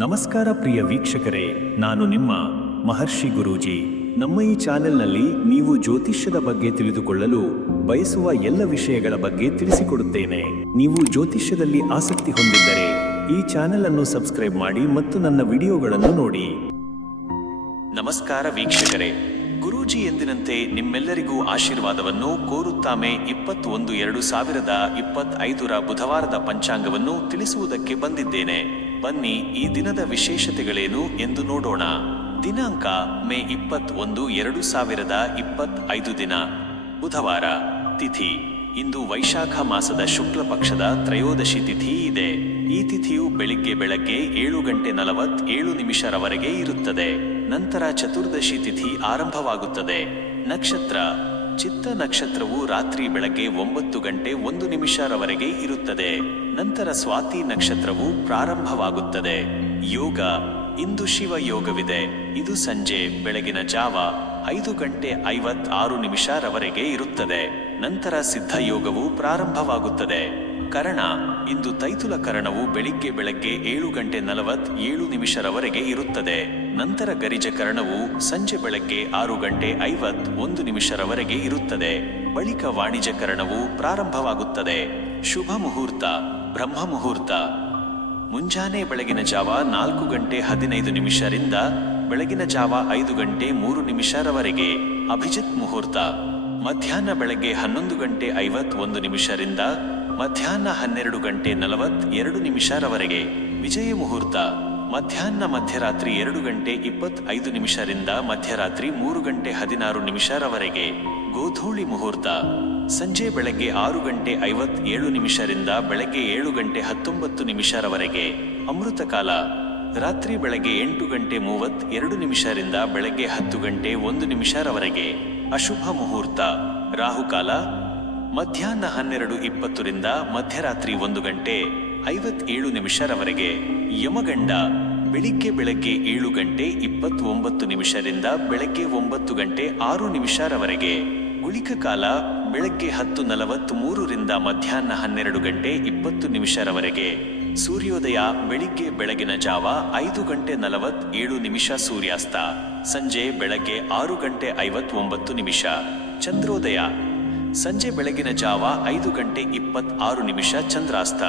ನಮಸ್ಕಾರ ಪ್ರಿಯ ವೀಕ್ಷಕರೇ, ನಾನು ನಿಮ್ಮ ಮಹರ್ಷಿ ಗುರೂಜಿ. ನಮ್ಮ ಈ ಚಾನೆಲ್ನಲ್ಲಿ ನೀವು ಜ್ಯೋತಿಷ್ಯದ ಬಗ್ಗೆ ತಿಳಿದುಕೊಳ್ಳಲು ಬಯಸುವ ಎಲ್ಲ ವಿಷಯಗಳ ಬಗ್ಗೆ ತಿಳಿಸಿಕೊಡುತ್ತೇನೆ. ನೀವು ಜ್ಯೋತಿಷ್ಯದಲ್ಲಿ ಆಸಕ್ತಿ ಹೊಂದಿದ್ದರೆ ಈ ಚಾನೆಲ್ ಅನ್ನು ಸಬ್ಸ್ಕ್ರೈಬ್ ಮಾಡಿ ಮತ್ತು ನನ್ನ ವಿಡಿಯೋಗಳನ್ನು ನೋಡಿ. ನಮಸ್ಕಾರ ವೀಕ್ಷಕರೇ, ಗುರೂಜಿ ಎಂದಿನಂತೆ ನಿಮ್ಮೆಲ್ಲರಿಗೂ ಆಶೀರ್ವಾದವನ್ನು ಕೋರುತ್ತಾ ಮೇ 21, 2025 ಬುಧವಾರದ ಪಂಚಾಂಗವನ್ನು ತಿಳಿಸುವುದಕ್ಕೆ ಬಂದಿದ್ದೇನೆ. ಬನ್ನಿ, ಈ ದಿನದ ವಿಶೇಷತೆಗಳೇನು ಎಂದು ನೋಡೋಣ. ದಿನಾಂಕ ಮೇ 21, 2025 ದಿನ ಬುಧವಾರ. ತಿಥಿ ಇಂದು ವೈಶಾಖ ಮಾಸದ ಶುಕ್ಲ ಪಕ್ಷದ ತ್ರಯೋದಶಿ ತಿಥಿ ಇದೆ. ಈ ತಿಥಿಯು ಬೆಳಿಗ್ಗೆ 7:47 ರವರೆಗೆ ಇರುತ್ತದೆ. ನಂತರ ಚತುರ್ದಶಿ ತಿಥಿ ಆರಂಭವಾಗುತ್ತದೆ. ನಕ್ಷತ್ರ ಚಿತ್ತ ನಕ್ಷತ್ರವು ರಾತ್ರಿ ಬೆಳಗ್ಗೆ 9:01 ರವರೆಗೆ ಇರುತ್ತದೆ. ನಂತರ ಸ್ವಾತಿ ನಕ್ಷತ್ರವು ಪ್ರಾರಂಭವಾಗುತ್ತದೆ. ಯೋಗ ಇಂದು ಶಿವ ಯೋಗವಿದೆ. ಇದು ಸಂಜೆ ಬೆಳಗಿನ ಜಾವ 5:56 ರವರೆಗೆ ಇರುತ್ತದೆ. ನಂತರ ಸಿದ್ಧ ಯೋಗವು ಪ್ರಾರಂಭವಾಗುತ್ತದೆ. ಕರಣ ಇಂದು ತೈತುಲ ಕರಣವು ಬೆಳಿಗ್ಗೆ 7:47 ರವರೆಗೆ ಇರುತ್ತದೆ. ನಂತರ ಗರಿಜ ಕರಣವು ಸಂಜೆ ಬೆಳಗ್ಗೆ 6:51 ರವರೆಗೆ ಇರುತ್ತದೆ. ಬಳಿಕ ವಾಣಿಜ್ಯ ಕರಣವು ಪ್ರಾರಂಭವಾಗುತ್ತದೆ. ಶುಭ ಮುಹೂರ್ತ ಬ್ರಹ್ಮ ಮುಹೂರ್ತ ಮುಂಜಾನೆ ಬೆಳಗಿನ ಜಾವ 4:15 ರಿಂದ ಬೆಳಗಿನ ಜಾವ 5:03 ರವರೆಗೆ. ಅಭಿಜಿತ್ ಮುಹೂರ್ತ ಮಧ್ಯಾಹ್ನ ಬೆಳಗ್ಗೆ 11:51 ರಿಂದ ಮಧ್ಯಾಹ್ನ 12:42 ರವರೆಗೆ. ವಿಜಯ ಮುಹೂರ್ತ ಮಧ್ಯಾಹ್ನ ಮಧ್ಯರಾತ್ರಿ 2:25 ರಿಂದ ಮಧ್ಯರಾತ್ರಿ 3:16 ರವರೆಗೆ. ಗೋಧೂಳಿ ಮುಹೂರ್ತ ಸಂಜೆ ಬೆಳಗ್ಗೆ 6:57 ರಿಂದ ಬೆಳಗ್ಗೆ 7:19 ರವರೆಗೆ. ಅಮೃತಕಾಲ ರಾತ್ರಿ ಬೆಳಗ್ಗೆ 8:32 ರಿಂದ ಬೆಳಗ್ಗೆ 10:01 ರವರೆಗೆ. ಅಶುಭ ಮುಹೂರ್ತ ರಾಹುಕಾಲ ಮಧ್ಯಾಹ್ನ 12:20 ರಿಂದ ಮಧ್ಯರಾತ್ರಿ 1:57 ರವರೆಗೆ. ಯಮಗಂಡ ಬೆಳಿಗ್ಗೆ 7:29 ರಿಂದ ಬೆಳಗ್ಗೆ 9:06 ರವರೆಗೆ. ಗುಳಿಕ ಕಾಲ ಬೆಳಗ್ಗೆ 10:43 ರಿಂದ ಮಧ್ಯಾಹ್ನ 12:20 ರವರೆಗೆ. ಸೂರ್ಯೋದಯ ಬೆಳಗಿನ ಜಾವ 5:47 ಸೂರ್ಯಾಸ್ತ ಸಂಜೆ ಬೆಳಗ್ಗೆ 6:59. ಚಂದ್ರೋದಯ ಸಂಜೆ ಬೆಳಗಿನ ಜಾವ 5:26 ಚಂದ್ರಾಸ್ತ.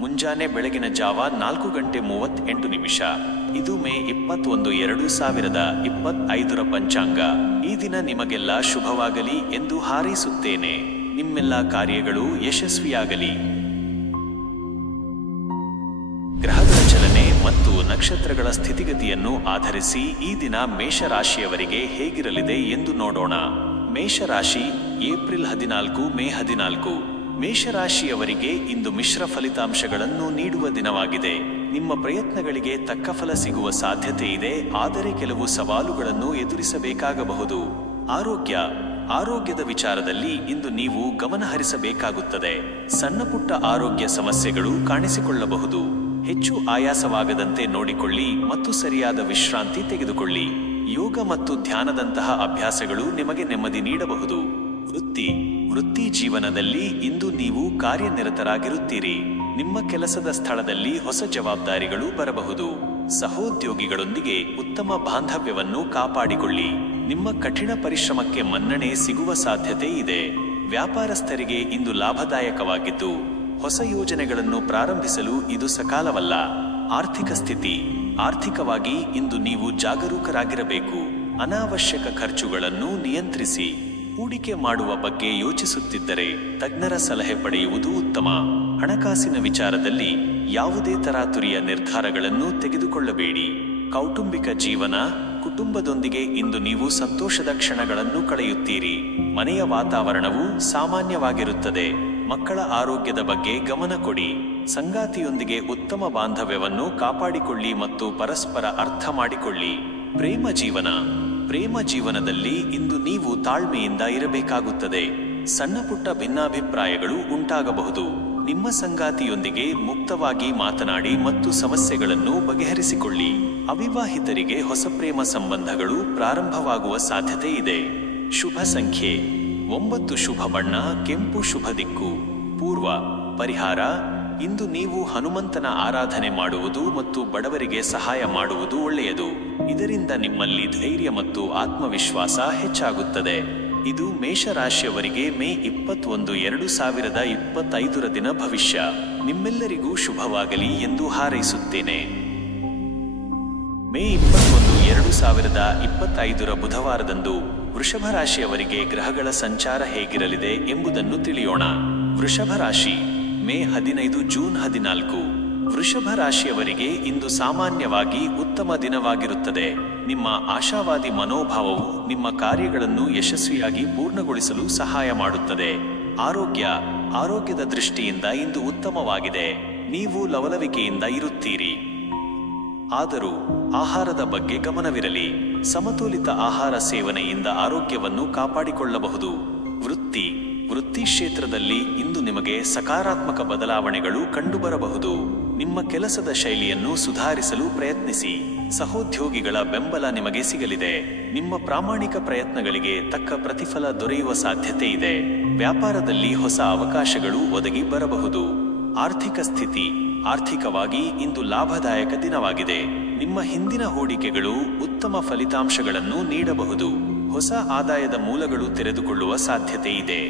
ಮುಂಜಾನೆ ಬೆಳಗಿನ ಜಾವ 4:38. ಇದು ಮೇ 21, 2025 ಪಂಚಾಂಗ. ಈ ದಿನ ನಿಮಗೆಲ್ಲ ಶುಭವಾಗಲಿ ಎಂದು ಹಾರೈಸುತ್ತೇನೆ. ನಿಮ್ಮೆಲ್ಲ ಕಾರ್ಯಗಳು ಯಶಸ್ವಿಯಾಗಲಿ. ಗ್ರಹಗಳ ಚಲನೆ ಮತ್ತು ನಕ್ಷತ್ರಗಳ ಸ್ಥಿತಿಗತಿಯನ್ನು ಆಧರಿಸಿ ಈ ದಿನ ಮೇಷರಾಶಿಯವರಿಗೆ ಹೇಗಿರಲಿದೆ ಎಂದು ನೋಡೋಣ. ಮೇಷರಾಶಿ ಏಪ್ರಿಲ್ 14, ಮೇ 14. ಮೇಷರಾಶಿಯವರಿಗೆ ಇಂದು ಮಿಶ್ರ ಫಲಿತಾಂಶಗಳನ್ನು ನೀಡುವ ದಿನವಾಗಿದೆ. ನಿಮ್ಮ ಪ್ರಯತ್ನಗಳಿಗೆ ತಕ್ಕ ಫಲ ಸಿಗುವ ಸಾಧ್ಯತೆ ಇದೆ, ಆದರೆ ಕೆಲವು ಸವಾಲುಗಳನ್ನು ಎದುರಿಸಬೇಕಾಗಬಹುದು. ಆರೋಗ್ಯದ ವಿಚಾರದಲ್ಲಿ ಇಂದು ನೀವು ಗಮನಹರಿಸಬೇಕಾಗುತ್ತದೆ. ಸಣ್ಣ ಪುಟ್ಟ ಆರೋಗ್ಯ ಸಮಸ್ಯೆಗಳು ಕಾಣಿಸಿಕೊಳ್ಳಬಹುದು. ಹೆಚ್ಚು ಆಯಾಸವಾಗದಂತೆ ನೋಡಿಕೊಳ್ಳಿ ಮತ್ತು ಸರಿಯಾದ ವಿಶ್ರಾಂತಿ ತೆಗೆದುಕೊಳ್ಳಿ. ಯೋಗ ಮತ್ತು ಧ್ಯಾನದಂತಹ ಅಭ್ಯಾಸಗಳು ನಿಮಗೆ ನೆಮ್ಮದಿ ನೀಡಬಹುದು. ವೃತ್ತಿ ಜೀವನದಲ್ಲಿ ಇಂದು ನೀವು ಕಾರ್ಯನಿರತರಾಗಿರುತ್ತೀರಿ. ನಿಮ್ಮ ಕೆಲಸದ ಸ್ಥಳದಲ್ಲಿ ಹೊಸ ಜವಾಬ್ದಾರಿಗಳು ಬರಬಹುದು. ಸಹೋದ್ಯೋಗಿಗಳೊಂದಿಗೆ ಉತ್ತಮ ಬಾಂಧವ್ಯವನ್ನು ಕಾಪಾಡಿಕೊಳ್ಳಿ. ನಿಮ್ಮ ಕಠಿಣ ಪರಿಶ್ರಮಕ್ಕೆ ಮನ್ನಣೆ ಸಿಗುವ ಸಾಧ್ಯತೆ ಇದೆ. ವ್ಯಾಪಾರಸ್ಥರಿಗೆ ಇಂದು ಲಾಭದಾಯಕವಾಗಿದ್ದು ಹೊಸ ಯೋಜನೆಗಳನ್ನು ಪ್ರಾರಂಭಿಸಲು ಇದು ಸಕಾಲವಲ್ಲ. ಆರ್ಥಿಕ ಸ್ಥಿತಿ ಆರ್ಥಿಕವಾಗಿ ಇಂದು ನೀವು ಜಾಗರೂಕರಾಗಿರಬೇಕು. ಅನಾವಶ್ಯಕ ಖರ್ಚುಗಳನ್ನು ನಿಯಂತ್ರಿಸಿ. ಹೂಡಿಕೆ ಮಾಡುವ ಬಗ್ಗೆ ಯೋಚಿಸುತ್ತಿದ್ದರೆ ತಜ್ಞರ ಸಲಹೆ ಪಡೆಯುವುದು ಉತ್ತಮ. ಹಣಕಾಸಿನ ವಿಚಾರದಲ್ಲಿ ಯಾವುದೇ ತರಾತುರಿಯ ನಿರ್ಧಾರಗಳನ್ನು ತೆಗೆದುಕೊಳ್ಳಬೇಡಿ. ಕೌಟುಂಬಿಕ ಜೀವನ ಕುಟುಂಬದೊಂದಿಗೆ ಇಂದು ನೀವು ಸಂತೋಷದ ಕ್ಷಣಗಳನ್ನು ಕಳೆಯುತ್ತೀರಿ. ಮನೆಯ ವಾತಾವರಣವು ಸಾಮಾನ್ಯವಾಗಿರುತ್ತದೆ. ಮಕ್ಕಳ ಆರೋಗ್ಯದ ಬಗ್ಗೆ ಗಮನ ಕೊಡಿ. ಸಂಗಾತಿಯೊಂದಿಗೆ ಉತ್ತಮ ಬಾಂಧವ್ಯವನ್ನು ಕಾಪಾಡಿಕೊಳ್ಳಿ ಮತ್ತು ಪರಸ್ಪರ ಅರ್ಥ ಮಾಡಿಕೊಳ್ಳಿ. ಪ್ರೇಮ ಜೀವನದಲ್ಲಿ ಇಂದು ನೀವು ತಾಳ್ಮೆಯಿಂದ ಇರಬೇಕಾಗುತ್ತದೆ. ಸಣ್ಣ ಪುಟ್ಟ ಭಿನ್ನಾಭಿಪ್ರಾಯಗಳು ಉಂಟಾಗಬಹುದು. ನಿಮ್ಮ ಸಂಗಾತಿಯೊಂದಿಗೆ ಮುಕ್ತವಾಗಿ ಮಾತನಾಡಿ ಮತ್ತು ಸಮಸ್ಯೆಗಳನ್ನು ಬಗೆಹರಿಸಿಕೊಳ್ಳಿ. ಅವಿವಾಹಿತರಿಗೆ ಹೊಸ ಪ್ರೇಮ ಸಂಬಂಧಗಳು ಪ್ರಾರಂಭವಾಗುವ ಸಾಧ್ಯತೆ ಇದೆ. ಶುಭ ಸಂಖ್ಯೆ 9. ಶುಭ ಬಣ್ಣ ಕೆಂಪು. ಶುಭ ದಿಕ್ಕು ಪೂರ್ವ. ಪರಿಹಾರ ಇಂದು ನೀವು ಹನುಮಂತನ ಆರಾಧನೆ ಮಾಡುವುದು ಮತ್ತು ಬಡವರಿಗೆ ಸಹಾಯ ಮಾಡುವುದು ಒಳ್ಳೆಯದು. ಇದರಿಂದ ನಿಮ್ಮಲ್ಲಿ ಧೈರ್ಯ ಮತ್ತು ಆತ್ಮವಿಶ್ವಾಸ ಹೆಚ್ಚಾಗುತ್ತದೆ. ಇದು ಮೇಷರಾಶಿಯವರಿಗೆ ಮೇ 21, 2025 ದಿನ ಭವಿಷ್ಯ. ನಿಮ್ಮೆಲ್ಲರಿಗೂ ಶುಭವಾಗಲಿ ಎಂದು ಹಾರೈಸುತ್ತೇನೆ. ಮೇ 21, 2025 ಬುಧವಾರದಂದು ವೃಷಭ ರಾಶಿಯವರಿಗೆ ಗ್ರಹಗಳ ಸಂಚಾರ ಹೇಗಿರಲಿದೆ ಎಂಬುದನ್ನು ತಿಳಿಯೋಣ. ವೃಷಭ ರಾಶಿ ಮೇ 15, ಜೂನ್ 14. ವೃಷಭ ರಾಶಿಯವರಿಗೆ ಇಂದು ಸಾಮಾನ್ಯವಾಗಿ ಉತ್ತಮ ದಿನವಾಗಿರುತ್ತದೆ. ನಿಮ್ಮ ಆಶಾವಾದಿ ಮನೋಭಾವವು ನಿಮ್ಮ ಕಾರ್ಯಗಳನ್ನು ಯಶಸ್ವಿಯಾಗಿ ಪೂರ್ಣಗೊಳಿಸಲು ಸಹಾಯ ಮಾಡುತ್ತದೆ. ಆರೋಗ್ಯದ ದೃಷ್ಟಿಯಿಂದ ಇಂದು ಉತ್ತಮವಾಗಿದೆ. ನೀವು ಲವಲವಿಕೆಯಿಂದ ಇರುತ್ತೀರಿ. ಆದರೂ ಆಹಾರದ ಬಗ್ಗೆ ಗಮನವಿರಲಿ. ಸಮತೋಲಿತ ಆಹಾರ ಸೇವನೆಯಿಂದ ಆರೋಗ್ಯವನ್ನು ಕಾಪಾಡಿಕೊಳ್ಳಬಹುದು. ವೃತ್ತಿ ಕ್ಷೇತ್ರದಲ್ಲಿ ಇಂದು ನಿಮಗೆ ಸಕಾರಾತ್ಮಕ ಬದಲಾವಣೆಗಳು ಕಂಡುಬರಬಹುದು. ನಿಮ್ಮ ಕೆಲಸದ ಶೈಲಿಯನ್ನು ಸುಧಾರಿಸಲು ಪ್ರಯತ್ನಿಸಿ. ಸಹೋದ್ಯೋಗಿಗಳ ಬೆಂಬಲ ನಿಮಗೆ ಸಿಗಲಿದೆ. ನಿಮ್ಮ ಪ್ರಾಮಾಣಿಕ ಪ್ರಯತ್ನಗಳಿಗೆ ತಕ್ಕ ಪ್ರತಿಫಲ ದೊರೆಯುವ ಸಾಧ್ಯತೆ ಇದೆ. ವ್ಯಾಪಾರದಲ್ಲಿ ಹೊಸ ಅವಕಾಶಗಳು ಒದಗಿ ಬರಬಹುದು. ಆರ್ಥಿಕ ಸ್ಥಿತಿ ಆರ್ಥಿಕವಾಗಿ ಇಂದು ಲಾಭದಾಯಕ ದಿನವಾಗಿದೆ. ನಿಮ್ಮ ಹಿಂದಿನ ಹೂಡಿಕೆಗಳು ಉತ್ತಮ ಫಲಿತಾಂಶಗಳನ್ನು ನೀಡಬಹುದು. ಹೊಸ ಆದಾಯದ ಮೂಲಗಳು ತೆರೆದುಕೊಳ್ಳುವ ಸಾಧ್ಯತೆ ಇದೆ.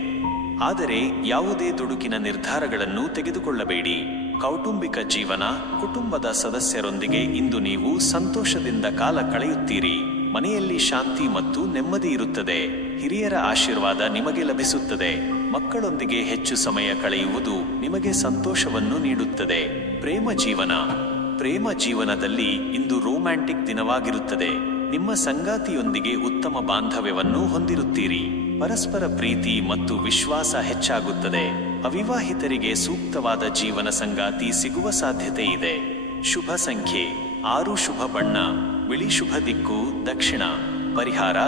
ಆದರೆ ಯಾವುದೇ ದುಡುಕಿನ ನಿರ್ಧಾರಗಳನ್ನು ತೆಗೆದುಕೊಳ್ಳಬೇಡಿ. ಕೌಟುಂಬಿಕ ಜೀವನ ಕುಟುಂಬದ ಸದಸ್ಯರೊಂದಿಗೆ ಇಂದು ನೀವು ಸಂತೋಷದಿಂದ ಕಾಲ ಕಳೆಯುತ್ತೀರಿ. ಮನೆಯಲ್ಲಿ ಶಾಂತಿ ಮತ್ತು ನೆಮ್ಮದಿ ಇರುತ್ತದೆ. ಹಿರಿಯರ ಆಶೀರ್ವಾದ ನಿಮಗೆ ಲಭಿಸುತ್ತದೆ. ಮಕ್ಕಳೊಂದಿಗೆ ಹೆಚ್ಚು ಸಮಯ ಕಳೆಯುವುದು ನಿಮಗೆ ಸಂತೋಷವನ್ನು ನೀಡುತ್ತದೆ. ಪ್ರೇಮ ಜೀವನದಲ್ಲಿ ಇಂದು ರೋಮ್ಯಾಂಟಿಕ್ ದಿನವಾಗಿರುತ್ತದೆ. ನಿಮ್ಮ ಸಂಗಾತಿಯೊಂದಿಗೆ ಉತ್ತಮ ಬಾಂಧವ್ಯವನ್ನು ಹೊಂದಿರುತ್ತೀರಿ. ಪರಸ್ಪರ ಪ್ರೀತಿ ಮತ್ತು ವಿಶ್ವಾಸ ಹೆಚ್ಚಾಗುತ್ತದೆ. ಅವಿವಾಹಿತರಿಗೆ ಸೂಕ್ತವಾದ ಜೀವನ ಸಂಗಾತಿ ಸಿಗುವ ಸಾಧ್ಯತೆ ಇದೆ. ಶುಭ ಸಂಖ್ಯೆ 6. ಶುಭ ಬಣ್ಣ ಬಿಳಿ. ಶುಭ ದಿಕ್ಕು ದಕ್ಷಿಣ. ಪರಿಹಾರ: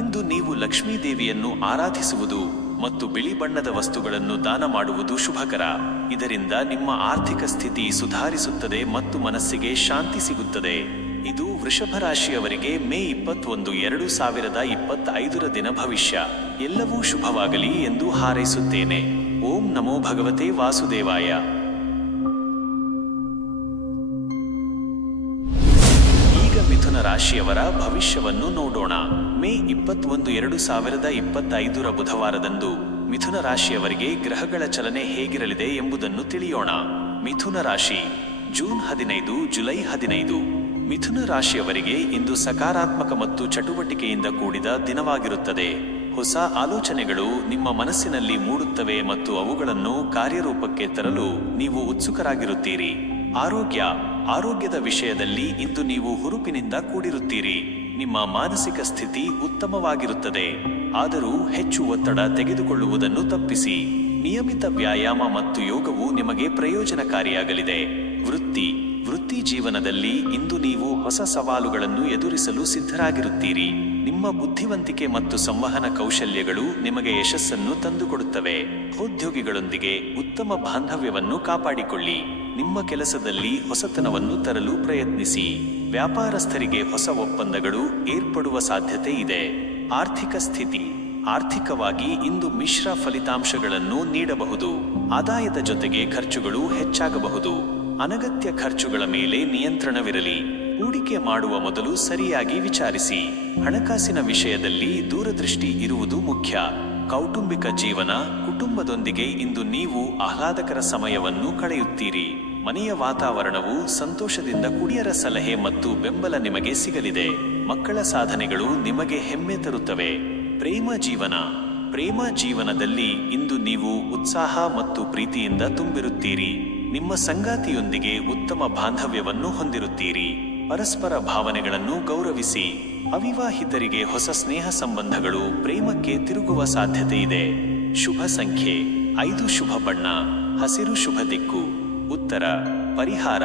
ಇಂದು ನೀವು ಲಕ್ಷ್ಮೀ ದೇವಿಯನ್ನು ಆರಾಧಿಸುವುದು ಮತ್ತು ಬಿಳಿ ಬಣ್ಣದ ವಸ್ತುಗಳನ್ನು ದಾನ ಮಾಡುವುದು ಶುಭಕರ. ಇದರಿಂದ ನಿಮ್ಮ ಆರ್ಥಿಕ ಸ್ಥಿತಿ ಸುಧಾರಿಸುತ್ತದೆ ಮತ್ತು ಮನಸ್ಸಿಗೆ ಶಾಂತಿ ಸಿಗುತ್ತದೆ. ಇದು ವೃಷಭ ರಾಶಿಯವರಿಗೆ ಮೇ 21, 2025 ದಿನ ಭವಿಷ್ಯ. ಎಲ್ಲವೂ ಶುಭವಾಗಲಿ ಎಂದು ಹಾರೈಸುತ್ತೇನೆ. ಓಂ ನಮೋ ಭಗವತೆ ವಾಸುದೇವಾಯ. ಈಗ ಮಿಥುನ ರಾಶಿಯವರ ಭವಿಷ್ಯವನ್ನು ನೋಡೋಣ. ಮೇ 21, 2025 ಬುಧವಾರದಂದು ಮಿಥುನ ರಾಶಿಯವರಿಗೆ ಗ್ರಹಗಳ ಚಲನೆ ಹೇಗಿರಲಿದೆ ಎಂಬುದನ್ನು ತಿಳಿಯೋಣ. ಮಿಥುನ ರಾಶಿ ಜೂನ್ 15, ಜುಲೈ 15. ಮಿಥುನ ರಾಶಿಯವರಿಗೆ ಇಂದು ಸಕಾರಾತ್ಮಕ ಮತ್ತು ಚಟುವಟಿಕೆಯಿಂದ ಕೂಡಿದ ದಿನವಾಗಿರುತ್ತದೆ. ಹೊಸ ಆಲೋಚನೆಗಳು ನಿಮ್ಮ ಮನಸ್ಸಿನಲ್ಲಿ ಮೂಡುತ್ತವೆ ಮತ್ತು ಅವುಗಳನ್ನು ಕಾರ್ಯರೂಪಕ್ಕೆ ತರಲು ನೀವು ಉತ್ಸುಕರಾಗಿರುತ್ತೀರಿ. ಆರೋಗ್ಯದ ವಿಷಯದಲ್ಲಿ ಇಂದು ನೀವು ಹುರುಪಿನಿಂದ ಕೂಡಿರುತ್ತೀರಿ. ನಿಮ್ಮ ಮಾನಸಿಕ ಸ್ಥಿತಿ ಉತ್ತಮವಾಗಿರುತ್ತದೆ. ಆದರೂ ಹೆಚ್ಚು ಒತ್ತಡ ತೆಗೆದುಕೊಳ್ಳುವುದನ್ನು ತಪ್ಪಿಸಿ. ನಿಯಮಿತ ವ್ಯಾಯಾಮ ಮತ್ತು ಯೋಗವು ನಿಮಗೆ ಪ್ರಯೋಜನಕಾರಿಯಾಗಲಿದೆ. ವೃತ್ತಿ ಜೀವನದಲ್ಲಿ ಇಂದು ನೀವು ಹೊಸ ಸವಾಲುಗಳನ್ನು ಎದುರಿಸಲು ಸಿದ್ಧರಾಗಿರುತ್ತೀರಿ. ನಿಮ್ಮ ಬುದ್ಧಿವಂತಿಕೆ ಮತ್ತು ಸಂವಹನ ಕೌಶಲ್ಯಗಳು ನಿಮಗೆ ಯಶಸ್ಸನ್ನು ತಂದುಕೊಡುತ್ತವೆ. ಸಹೋದ್ಯೋಗಿಗಳೊಂದಿಗೆ ಉತ್ತಮ ಬಾಂಧವ್ಯವನ್ನು ಕಾಪಾಡಿಕೊಳ್ಳಿ. ನಿಮ್ಮ ಕೆಲಸದಲ್ಲಿ ಹೊಸತನವನ್ನು ತರಲು ಪ್ರಯತ್ನಿಸಿ. ವ್ಯಾಪಾರಸ್ಥರಿಗೆ ಹೊಸ ಒಪ್ಪಂದಗಳು ಏರ್ಪಡುವ ಸಾಧ್ಯತೆ ಇದೆ. ಆರ್ಥಿಕ ಸ್ಥಿತಿ ಆರ್ಥಿಕವಾಗಿ ಇಂದು ಮಿಶ್ರ ಫಲಿತಾಂಶಗಳನ್ನು ನೀಡಬಹುದು. ಆದಾಯದ ಜೊತೆಗೆ ಖರ್ಚುಗಳು ಹೆಚ್ಚಾಗಬಹುದು. ಅನಗತ್ಯ ಖರ್ಚುಗಳ ಮೇಲೆ ನಿಯಂತ್ರಣವಿರಲಿ. ಹೂಡಿಕೆ ಮಾಡುವ ಮೊದಲು ಸರಿಯಾಗಿ ವಿಚಾರಿಸಿ. ಹಣಕಾಸಿನ ವಿಷಯದಲ್ಲಿ ದೂರದೃಷ್ಟಿ ಇರುವುದು ಮುಖ್ಯ. ಕೌಟುಂಬಿಕ ಜೀವನ ಕುಟುಂಬದೊಂದಿಗೆ ಇಂದು ನೀವು ಆಹ್ಲಾದಕರ ಸಮಯವನ್ನು ಕಳೆಯುತ್ತೀರಿ. ಮನೆಯ ವಾತಾವರಣವು ಸಂತೋಷದಿಂದ ಕುಡಿಯರ ಸಲಹೆ ಮತ್ತು ಬೆಂಬಲ ನಿಮಗೆ ಸಿಗಲಿದೆ. ಮಕ್ಕಳ ಸಾಧನೆಗಳು ನಿಮಗೆ ಹೆಮ್ಮೆ ತರುತ್ತವೆ. ಪ್ರೇಮ ಜೀವನದಲ್ಲಿ ಇಂದು ನೀವು ಉತ್ಸಾಹ ಮತ್ತು ಪ್ರೀತಿಯಿಂದ ತುಂಬಿರುತ್ತೀರಿ. ನಿಮ್ಮ ಸಂಗಾತಿಯೊಂದಿಗೆ ಉತ್ತಮ ಬಾಂಧವ್ಯವನ್ನು ಹೊಂದಿರುತ್ತೀರಿ. ಪರಸ್ಪರ ಭಾವನೆಗಳನ್ನು ಗೌರವಿಸಿ. ಅವಿವಾಹಿತರಿಗೆ ಹೊಸ ಸ್ನೇಹ ಸಂಬಂಧಗಳು ಪ್ರೇಮಕ್ಕೆ ತಿರುಗುವ ಸಾಧ್ಯತೆ ಇದೆ. ಶುಭ ಸಂಖ್ಯೆ 5. ಶುಭ ಬಣ್ಣ ಹಸಿರು. ಶುಭ ದಿಕ್ಕು ಉತ್ತರ. ಪರಿಹಾರ: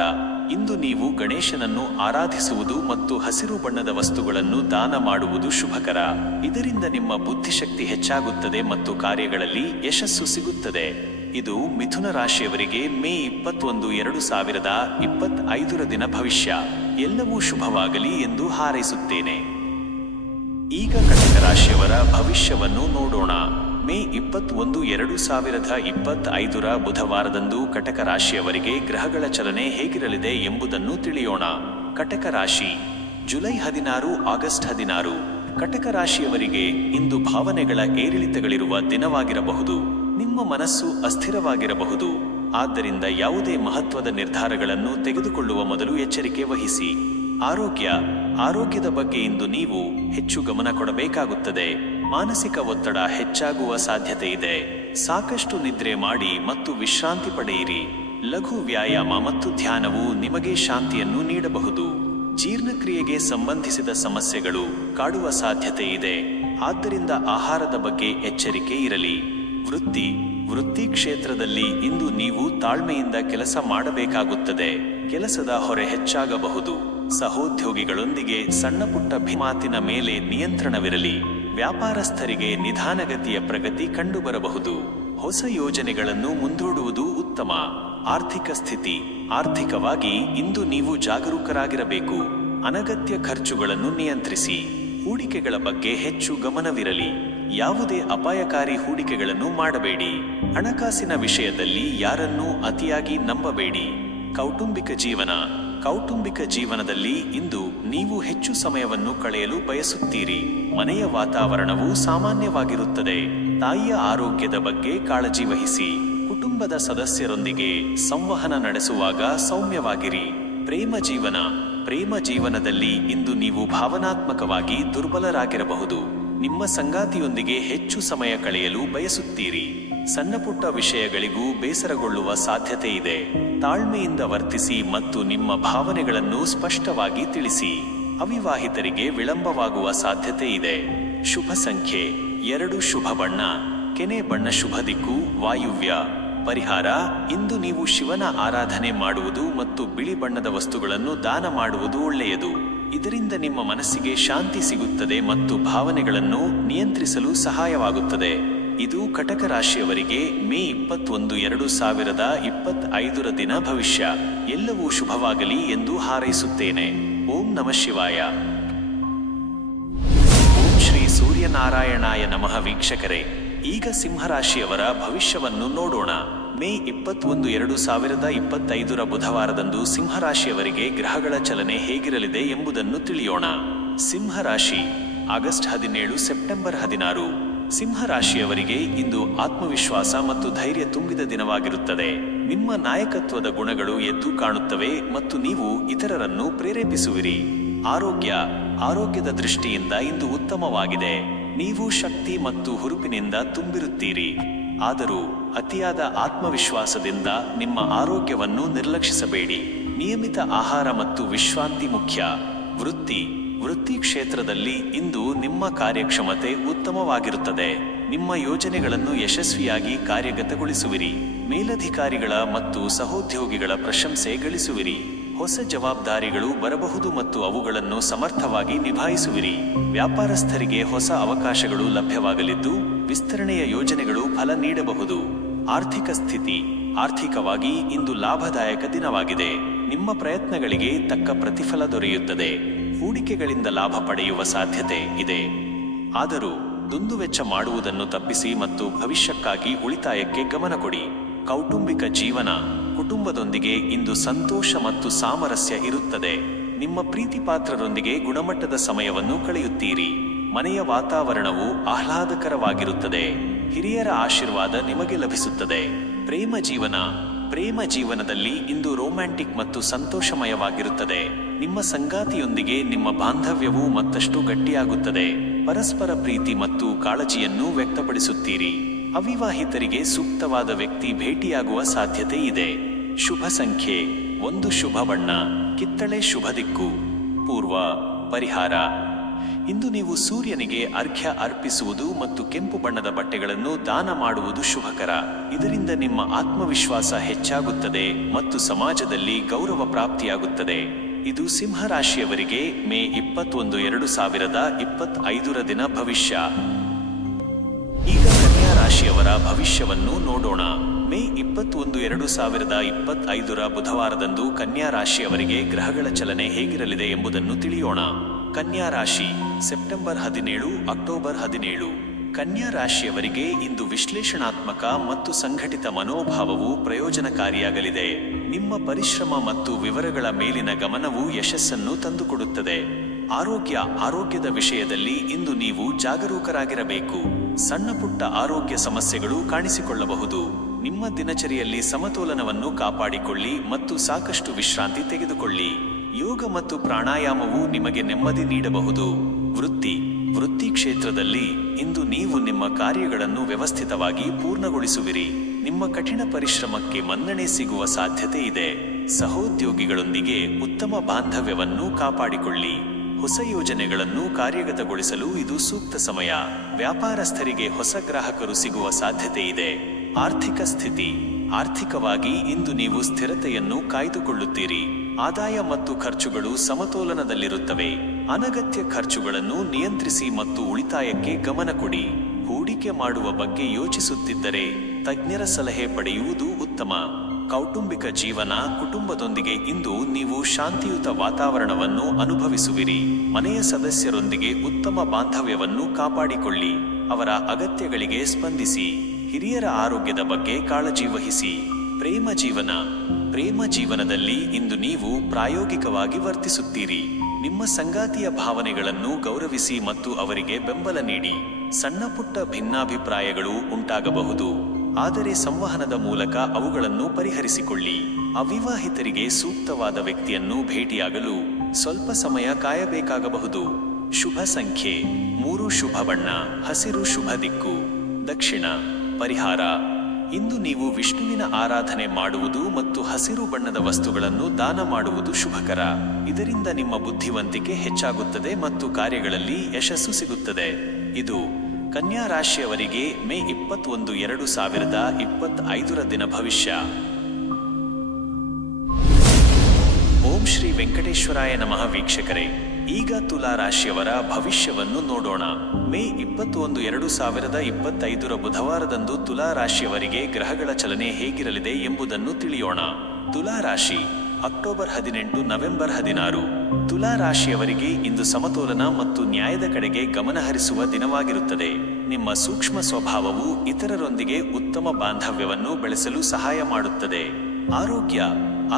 ಇಂದು ನೀವು ಗಣೇಶನನ್ನು ಆರಾಧಿಸುವುದು ಮತ್ತು ಹಸಿರು ಬಣ್ಣದ ವಸ್ತುಗಳನ್ನು ದಾನ ಮಾಡುವುದು ಶುಭಕರ. ಇದರಿಂದ ನಿಮ್ಮ ಬುದ್ಧಿಶಕ್ತಿ ಹೆಚ್ಚಾಗುತ್ತದೆ ಮತ್ತು ಕಾರ್ಯಗಳಲ್ಲಿ ಯಶಸ್ಸು ಸಿಗುತ್ತದೆ. ಇದು ಮಿಥುನ ರಾಶಿಯವರಿಗೆ ಮೇ 21, 2025 ದಿನ ಭವಿಷ್ಯ. ಎಲ್ಲವೂ ಶುಭವಾಗಲಿ ಎಂದು ಹಾರೈಸುತ್ತೇನೆ. ಈಗ ಕಟಕ ರಾಶಿಯವರ ಭವಿಷ್ಯವನ್ನು ನೋಡೋಣ. ಮೇ 21, 2025 ಬುಧವಾರದಂದು ಕಟಕ ರಾಶಿಯವರಿಗೆ ಗ್ರಹಗಳ ಚಲನೆ ಹೇಗಿರಲಿದೆ ಎಂಬುದನ್ನು ತಿಳಿಯೋಣ. ಕಟಕ ರಾಶಿ, ಜುಲೈ 16, ಆಗಸ್ಟ್ 16. ಕಟಕ ರಾಶಿಯವರಿಗೆ ಇಂದು ಭಾವನೆಗಳ ಏರಿಳಿತಗಳಿರುವ ದಿನವಾಗಿರಬಹುದು. ನಿಮ್ಮ ಮನಸ್ಸು ಅಸ್ಥಿರವಾಗಿರಬಹುದು. ಆದ್ದರಿಂದ ಯಾವುದೇ ಮಹತ್ವದ ನಿರ್ಧಾರಗಳನ್ನು ತೆಗೆದುಕೊಳ್ಳುವ ಮೊದಲು ಎಚ್ಚರಿಕೆ ವಹಿಸಿ. ಆರೋಗ್ಯದ ಬಗ್ಗೆ ಇಂದು ನೀವು ಹೆಚ್ಚು ಗಮನ ಕೊಡಬೇಕಾಗುತ್ತದೆ. ಮಾನಸಿಕ ಒತ್ತಡ ಹೆಚ್ಚಾಗುವ ಸಾಧ್ಯತೆ ಇದೆ. ಸಾಕಷ್ಟು ನಿದ್ರೆ ಮಾಡಿ ಮತ್ತು ವಿಶ್ರಾಂತಿ ಪಡೆಯಿರಿ. ಲಘು ವ್ಯಾಯಾಮ ಮತ್ತು ಧ್ಯಾನವು ನಿಮಗೆ ಶಾಂತಿಯನ್ನು ನೀಡಬಹುದು. ಜೀರ್ಣಕ್ರಿಯೆಗೆ ಸಂಬಂಧಿಸಿದ ಸಮಸ್ಯೆಗಳು ಕಾಡುವ ಸಾಧ್ಯತೆ ಇದೆ. ಆದ್ದರಿಂದ ಆಹಾರದ ಬಗ್ಗೆ ಎಚ್ಚರಿಕೆ ಇರಲಿ. ವೃತ್ತಿ ಕ್ಷೇತ್ರದಲ್ಲಿ ಇಂದು ನೀವು ತಾಳ್ಮೆಯಿಂದ ಕೆಲಸ ಮಾಡಬೇಕಾಗುತ್ತದೆ. ಕೆಲಸದ ಹೊರೆ ಹೆಚ್ಚಾಗಬಹುದು. ಸಹೋದ್ಯೋಗಿಗಳೊಂದಿಗೆ ಸಣ್ಣಪುಟ್ಟ ಮಾತಿನ ಮೇಲೆ ನಿಯಂತ್ರಣವಿರಲಿ. ವ್ಯಾಪಾರಸ್ಥರಿಗೆ ನಿಧಾನಗತಿಯ ಪ್ರಗತಿ ಕಂಡುಬರಬಹುದು. ಹೊಸ ಯೋಜನೆಗಳನ್ನು ಮುಂದೂಡುವುದು ಉತ್ತಮ. ಆರ್ಥಿಕ ಸ್ಥಿತಿ, ಆರ್ಥಿಕವಾಗಿ ಇಂದು ನೀವು ಜಾಗರೂಕರಾಗಿರಬೇಕು. ಅನಗತ್ಯ ಖರ್ಚುಗಳನ್ನು ನಿಯಂತ್ರಿಸಿ. ಹೂಡಿಕೆಗಳ ಬಗ್ಗೆ ಹೆಚ್ಚು ಗಮನವಿರಲಿ. ಯಾವುದೇ ಅಪಾಯಕಾರಿ ಹೂಡಿಕೆಗಳನ್ನು ಮಾಡಬೇಡಿ. ಹಣಕಾಸಿನ ವಿಷಯದಲ್ಲಿ ಯಾರನ್ನೂ ಅತಿಯಾಗಿ ನಂಬಬೇಡಿ. ಕೌಟುಂಬಿಕ ಜೀವನದಲ್ಲಿ ಇಂದು ನೀವು ಹೆಚ್ಚು ಸಮಯವನ್ನು ಕಳೆಯಲು ಬಯಸುತ್ತೀರಿ. ಮನೆಯ ವಾತಾವರಣವು ಸಾಮಾನ್ಯವಾಗಿರುತ್ತದೆ. ತಾಯಿಯ ಆರೋಗ್ಯದ ಬಗ್ಗೆ ಕಾಳಜಿ ವಹಿಸಿ. ಕುಟುಂಬದ ಸದಸ್ಯರೊಂದಿಗೆ ಸಂವಹನ ನಡೆಸುವಾಗ ಸೌಮ್ಯವಾಗಿರಿ. ಪ್ರೇಮ ಜೀವನದಲ್ಲಿ ಇಂದು ನೀವು ಭಾವನಾತ್ಮಕವಾಗಿ ದುರ್ಬಲರಾಗಿರಬಹುದು. ನಿಮ್ಮ ಸಂಗಾತಿಯೊಂದಿಗೆ ಹೆಚ್ಚು ಸಮಯ ಕಳೆಯಲು ಬಯಸುತ್ತೀರಿ. ಸಣ್ಣಪುಟ್ಟ ವಿಷಯಗಳಿಗೂ ಬೇಸರಗೊಳ್ಳುವ ಸಾಧ್ಯತೆ ಇದೆ. ತಾಳ್ಮೆಯಿಂದ ವರ್ತಿಸಿ ಮತ್ತು ನಿಮ್ಮ ಭಾವನೆಗಳನ್ನು ಸ್ಪಷ್ಟವಾಗಿ ತಿಳಿಸಿ. ಅವಿವಾಹಿತರಿಗೆ ವಿಳಂಬವಾಗುವ ಸಾಧ್ಯತೆ ಇದೆ. ಶುಭ ಸಂಖ್ಯೆ 2, ಶುಭ ಬಣ್ಣ ಕೆನೆ ಬಣ್ಣ, ಶುಭ ದಿಕ್ಕು ವಾಯುವ್ಯ. ಪರಿಹಾರ: ಇಂದು ನೀವು ಶಿವನ ಆರಾಧನೆ ಮಾಡುವುದು ಮತ್ತು ಬಿಳಿ ಬಣ್ಣದ ವಸ್ತುಗಳನ್ನು ದಾನ ಮಾಡುವುದು ಒಳ್ಳೆಯದು. ಇದರಿಂದ ನಿಮ್ಮ ಮನಸ್ಸಿಗೆ ಶಾಂತಿ ಸಿಗುತ್ತದೆ ಮತ್ತು ಭಾವನೆಗಳನ್ನು ನಿಯಂತ್ರಿಸಲು ಸಹಾಯವಾಗುತ್ತದೆ. ಇದು ಕಟಕ ರಾಶಿಯವರಿಗೆ ಮೇ 21, 2025 ದಿನ ಭವಿಷ್ಯ. ಎಲ್ಲವೂ ಶುಭವಾಗಲಿ ಎಂದು ಹಾರೈಸುತ್ತೇನೆ. ಓಂ ನಮಃ ಶಿವಾಯ. ಓಂ ಶ್ರೀ ಸೂರ್ಯನಾರಾಯಣಾಯ ನಮಃ. ವೀಕ್ಷಕರೇ, ಈಗ ಸಿಂಹರಾಶಿಯವರ ಭವಿಷ್ಯವನ್ನು ನೋಡೋಣ. ಮೇ 21, 2025 ಬುಧವಾರದಂದು ಸಿಂಹರಾಶಿಯವರಿಗೆ ಗ್ರಹಗಳ ಚಲನೆ ಹೇಗಿರಲಿದೆ ಎಂಬುದನ್ನು ತಿಳಿಯೋಣ. ಸಿಂಹರಾಶಿ, ಆಗಸ್ಟ್ 17, ಸೆಪ್ಟೆಂಬರ್ 16. ಸಿಂಹರಾಶಿಯವರಿಗೆ ಇಂದು ಆತ್ಮವಿಶ್ವಾಸ ಮತ್ತು ಧೈರ್ಯ ತುಂಬಿದ ದಿನವಾಗಿರುತ್ತದೆ. ನಿಮ್ಮ ನಾಯಕತ್ವದ ಗುಣಗಳು ಎದ್ದು ಕಾಣುತ್ತವೆ ಮತ್ತು ನೀವು ಇತರರನ್ನು ಪ್ರೇರೇಪಿಸುವಿರಿ. ಆರೋಗ್ಯದ ದೃಷ್ಟಿಯಿಂದ ಇಂದು ಉತ್ತಮವಾಗಿದೆ. ನೀವು ಶಕ್ತಿ ಮತ್ತು ಹುರುಪಿನಿಂದ ತುಂಬಿರುತ್ತೀರಿ. ಆದರೂ ಅತಿಯಾದ ಆತ್ಮವಿಶ್ವಾಸದಿಂದ ನಿಮ್ಮ ಆರೋಗ್ಯವನ್ನು ನಿರ್ಲಕ್ಷಿಸಬೇಡಿ. ನಿಯಮಿತ ಆಹಾರ ಮತ್ತು ವಿಶ್ರಾಂತಿ ಮುಖ್ಯ. ವೃತ್ತಿ ಕ್ಷೇತ್ರದಲ್ಲಿ ಇಂದು ನಿಮ್ಮ ಕಾರ್ಯಕ್ಷಮತೆ ಉತ್ತಮವಾಗಿರುತ್ತದೆ. ನಿಮ್ಮ ಯೋಜನೆಗಳನ್ನು ಯಶಸ್ವಿಯಾಗಿ ಕಾರ್ಯಗತಗೊಳಿಸುವಿರಿ. ಮೇಲಧಿಕಾರಿಗಳ ಮತ್ತು ಸಹೋದ್ಯೋಗಿಗಳ ಪ್ರಶಂಸೆ ಗಳಿಸುವಿರಿ. ಹೊಸ ಜವಾಬ್ದಾರಿಗಳು ಬರಬಹುದು ಮತ್ತು ಅವುಗಳನ್ನು ಸಮರ್ಥವಾಗಿ ನಿಭಾಯಿಸುವಿರಿ. ವ್ಯಾಪಾರಸ್ಥರಿಗೆ ಹೊಸ ಅವಕಾಶಗಳು ಲಭ್ಯವಾಗಲಿದ್ದು, ವಿಸ್ತರಣೆಯ ಯೋಜನೆಗಳು ಫಲ ನೀಡಬಹುದು. ಆರ್ಥಿಕ ಸ್ಥಿತಿ, ಆರ್ಥಿಕವಾಗಿ ಇಂದು ಲಾಭದಾಯಕ ದಿನವಾಗಿದೆ. ನಿಮ್ಮ ಪ್ರಯತ್ನಗಳಿಗೆ ತಕ್ಕ ಪ್ರತಿಫಲ ದೊರೆಯುತ್ತದೆ. ಹೂಡಿಕೆಗಳಿಂದ ಲಾಭ ಪಡೆಯುವ ಸಾಧ್ಯತೆ ಇದೆ. ಆದರೂ ದುಂದುವೆಚ್ಚ ಮಾಡುವುದನ್ನು ತಪ್ಪಿಸಿ ಮತ್ತು ಭವಿಷ್ಯಕ್ಕಾಗಿ ಉಳಿತಾಯಕ್ಕೆ ಗಮನ ಕೊಡಿ. ಕೌಟುಂಬಿಕ ಜೀವನ, ಕುಟುಂಬದೊಂದಿಗೆ ಇಂದು ಸಂತೋಷ ಮತ್ತು ಸಾಮರಸ್ಯ ಇರುತ್ತದೆ. ನಿಮ್ಮ ಪ್ರೀತಿಪಾತ್ರರೊಂದಿಗೆ ಗುಣಮಟ್ಟದ ಸಮಯವನ್ನು ಕಳೆಯುತ್ತೀರಿ. ಮನೆಯ ವಾತಾವರಣವು ಆಹ್ಲಾದಕರವಾಗಿರುತ್ತದೆ. ಹಿರಿಯರ ಆಶೀರ್ವಾದ ನಿಮಗೆ ಲಭಿಸುತ್ತದೆ. ಪ್ರೇಮ ಜೀವನದಲ್ಲಿ ಇಂದು ರೊಮ್ಯಾಂಟಿಕ್ ಮತ್ತು ಸಂತೋಷಮಯವಾಗಿರುತ್ತದೆ. ನಿಮ್ಮ ಸಂಗಾತಿಯೊಂದಿಗೆ ನಿಮ್ಮ ಬಾಂಧವ್ಯವು ಮತ್ತಷ್ಟು ಗಟ್ಟಿಯಾಗುತ್ತದೆ. ಪರಸ್ಪರ ಪ್ರೀತಿ ಮತ್ತು ಕಾಳಜಿಯನ್ನು ವ್ಯಕ್ತಪಡಿಸುತ್ತೀರಿ. ಅವಿವಾಹಿತರಿಗೆ ಸೂಕ್ತವಾದ ವ್ಯಕ್ತಿ ಭೇಟಿಯಾಗುವ ಸಾಧ್ಯತೆ ಇದೆ. ಶುಭ ಸಂಖ್ಯೆ 1, ಶುಭ ಬಣ್ಣ ಕಿತ್ತಳೆ, ಶುಭ ದಿಕ್ಕು ಪೂರ್ವ. ಪರಿಹಾರ: ಇಂದು ನೀವು ಸೂರ್ಯನಿಗೆ ಅರ್ಘ್ಯ ಅರ್ಪಿಸುವುದು ಮತ್ತು ಕೆಂಪು ಬಣ್ಣದ ಬಟ್ಟೆಗಳನ್ನು ದಾನ ಮಾಡುವುದು ಶುಭಕರ. ಇದರಿಂದ ನಿಮ್ಮ ಆತ್ಮವಿಶ್ವಾಸ ಹೆಚ್ಚಾಗುತ್ತದೆ ಮತ್ತು ಸಮಾಜದಲ್ಲಿ ಗೌರವ ಪ್ರಾಪ್ತಿಯಾಗುತ್ತದೆ. ಇದು ಸಿಂಹರಾಶಿಯವರಿಗೆ ಮೇ 21, 2025 ದಿನ ಭವಿಷ್ಯ. ಈಗ ಕನ್ಯಾ ರಾಶಿಯವರ ಭವಿಷ್ಯವನ್ನು ನೋಡೋಣ. ಮೇ 21, 2025 ಬುಧವಾರದಂದು ಕನ್ಯಾ ರಾಶಿಯವರಿಗೆ ಗ್ರಹಗಳ ಚಲನೆ ಹೇಗಿರಲಿದೆ ಎಂಬುದನ್ನು ತಿಳಿಯೋಣ. ಕನ್ಯಾ ರಾಶಿ, ಸೆಪ್ಟೆಂಬರ್ 17, ಅಕ್ಟೋಬರ್ 17. ಕನ್ಯಾ ರಾಶಿಯವರಿಗೆ ಇಂದು ವಿಶ್ಲೇಷಣಾತ್ಮಕ ಮತ್ತು ಸಂಘಟಿತ ಮನೋಭಾವವು ಪ್ರಯೋಜನಕಾರಿಯಾಗಲಿದೆ. ನಿಮ್ಮ ಪರಿಶ್ರಮ ಮತ್ತು ವಿವರಗಳ ಮೇಲಿನ ಗಮನವು ಯಶಸ್ಸನ್ನು ತಂದುಕೊಡುತ್ತದೆ. ಆರೋಗ್ಯದ ವಿಷಯದಲ್ಲಿ ಇಂದು ನೀವು ಜಾಗರೂಕರಾಗಿರಬೇಕು. ಸಣ್ಣ ಪುಟ್ಟ ಆರೋಗ್ಯ ಸಮಸ್ಯೆಗಳು ಕಾಣಿಸಿಕೊಳ್ಳಬಹುದು. ನಿಮ್ಮ ದಿನಚರಿಯಲ್ಲಿ ಸಮತೋಲನವನ್ನು ಕಾಪಾಡಿಕೊಳ್ಳಿ ಮತ್ತು ಸಾಕಷ್ಟು ವಿಶ್ರಾಂತಿ ತೆಗೆದುಕೊಳ್ಳಿ. ಯೋಗ ಮತ್ತು ಪ್ರಾಣಾಯಾಮವು ನಿಮಗೆ ನೆಮ್ಮದಿ ನೀಡಬಹುದು. ವೃತ್ತಿ ಕ್ಷೇತ್ರದಲ್ಲಿ ಇಂದು ನೀವು ನಿಮ್ಮ ಕಾರ್ಯಗಳನ್ನು ವ್ಯವಸ್ಥಿತವಾಗಿ ಪೂರ್ಣಗೊಳಿಸುವಿರಿ. ನಿಮ್ಮ ಕಠಿಣ ಪರಿಶ್ರಮಕ್ಕೆ ಮನ್ನಣೆ ಸಿಗುವ ಸಾಧ್ಯತೆ ಇದೆ. ಸಹೋದ್ಯೋಗಿಗಳೊಂದಿಗೆ ಉತ್ತಮ ಬಾಂಧವ್ಯವನ್ನು ಕಾಪಾಡಿಕೊಳ್ಳಿ. ಹೊಸ ಯೋಜನೆಗಳನ್ನು ಕಾರ್ಯಗತಗೊಳಿಸಲು ಇದು ಸೂಕ್ತ ಸಮಯ. ವ್ಯಾಪಾರಸ್ಥರಿಗೆ ಹೊಸ ಗ್ರಾಹಕರು ಸಿಗುವ ಸಾಧ್ಯತೆ ಇದೆ. ಆರ್ಥಿಕ ಸ್ಥಿತಿ. ಆರ್ಥಿಕವಾಗಿ ಇಂದು ನೀವು ಸ್ಥಿರತೆಯನ್ನು ಕಾಯ್ದುಕೊಳ್ಳುತ್ತೀರಿ. ಆದಾಯ ಮತ್ತು ಖರ್ಚುಗಳು ಸಮತೋಲನದಲ್ಲಿರುತ್ತವೆ. ಅನಗತ್ಯ ಖರ್ಚುಗಳನ್ನು ನಿಯಂತ್ರಿಸಿ ಮತ್ತು ಉಳಿತಾಯಕ್ಕೆ ಗಮನ ಕೊಡಿ. ಹೂಡಿಕೆ ಮಾಡುವ ಬಗ್ಗೆ ಯೋಚಿಸುತ್ತಿದ್ದರೆ ತಜ್ಞರ ಸಲಹೆ ಪಡೆಯುವುದು ಉತ್ತಮ. ಕೌಟುಂಬಿಕ ಜೀವನ. ಕುಟುಂಬದೊಂದಿಗೆ ಇಂದು ನೀವು ಶಾಂತಿಯುತ ವಾತಾವರಣವನ್ನು ಅನುಭವಿಸುವಿರಿ. ಮನೆಯ ಸದಸ್ಯರೊಂದಿಗೆ ಉತ್ತಮ ಬಾಂಧವ್ಯವನ್ನು ಕಾಪಾಡಿಕೊಳ್ಳಿ. ಅವರ ಅಗತ್ಯಗಳಿಗೆ ಸ್ಪಂದಿಸಿ. ಹಿರಿಯರ ಆರೋಗ್ಯದ ಬಗ್ಗೆ ಕಾಳಜಿ ವಹಿಸಿ. ಪ್ರೇಮ ಜೀವನದಲ್ಲಿ ಇಂದು ನೀವು ಪ್ರಾಯೋಗಿಕವಾಗಿ ವರ್ತಿಸುತ್ತೀರಿ. ನಿಮ್ಮ ಸಂಗಾತಿಯ ಭಾವನೆಗಳನ್ನು ಗೌರವಿಸಿ ಮತ್ತು ಅವರಿಗೆ ಬೆಂಬಲ ನೀಡಿ. ಸಣ್ಣ ಪುಟ್ಟ ಭಿನ್ನಾಭಿಪ್ರಾಯಗಳು ಉಂಟಾಗಬಹುದು, ಆದರೆ ಸಂವಹನದ ಮೂಲಕ ಅವುಗಳನ್ನು ಪರಿಹರಿಸಿಕೊಳ್ಳಿ. ಅವಿವಾಹಿತರಿಗೆ ಸೂಕ್ತವಾದ ವ್ಯಕ್ತಿಯನ್ನು ಭೇಟಿಯಾಗಲು ಸ್ವಲ್ಪ ಸಮಯ ಕಾಯಬೇಕಾಗಬಹುದು. ಶುಭ ಸಂಖ್ಯೆ 3. ಶುಭ ಬಣ್ಣ ಹಸಿರು. ಶುಭ ದಿಕ್ಕು ದಕ್ಷಿಣ. ಪರಿಹಾರ. ಇಂದು ನೀವು ವಿಷ್ಣುವಿನ ಆರಾಧನೆ ಮಾಡುವುದು ಮತ್ತು ಹಸಿರು ಬಣ್ಣದ ವಸ್ತುಗಳನ್ನು ದಾನ ಮಾಡುವುದು ಶುಭಕರ. ಇದರಿಂದ ನಿಮ್ಮ ಬುದ್ಧಿವಂತಿಕೆ ಹೆಚ್ಚಾಗುತ್ತದೆ ಮತ್ತು ಕಾರ್ಯಗಳಲ್ಲಿ ಯಶಸ್ಸು ಸಿಗುತ್ತದೆ. ಇದು ಕನ್ಯಾ ರಾಶಿಯವರಿಗೆ ಮೇ 21, 2025 ದಿನ ಭವಿಷ್ಯ. ಓಂ ಶ್ರೀ ವೆಂಕಟೇಶ್ವರಾಯ ನಮಃ. ವೀಕ್ಷಕರೇ, ಈಗ ತುಲಾ ರಾಶಿಯವರ ಭವಿಷ್ಯವನ್ನು ನೋಡೋಣ. ಮೇ 21, 2025 ಬುಧವಾರದಂದು ತುಲಾ ರಾಶಿಯವರಿಗೆ ಗ್ರಹಗಳ ಚಲನೆ ಹೇಗಿರಲಿದೆ ಎಂಬುದನ್ನು ತಿಳಿಯೋಣ. ತುಲಾ ರಾಶಿ ಅಕ್ಟೋಬರ್ 18, ನವೆಂಬರ್ 16. ತುಲಾ ರಾಶಿಯವರಿಗೆ ಇಂದು ಸಮತೋಲನ ಮತ್ತು ನ್ಯಾಯದ ಕಡೆಗೆ ಗಮನಹರಿಸುವ ದಿನವಾಗಿರುತ್ತದೆ. ನಿಮ್ಮ ಸೂಕ್ಷ್ಮ ಸ್ವಭಾವವು ಇತರರೊಂದಿಗೆ ಉತ್ತಮ ಬಾಂಧವ್ಯವನ್ನು ಬೆಳೆಸಲು ಸಹಾಯ ಮಾಡುತ್ತದೆ.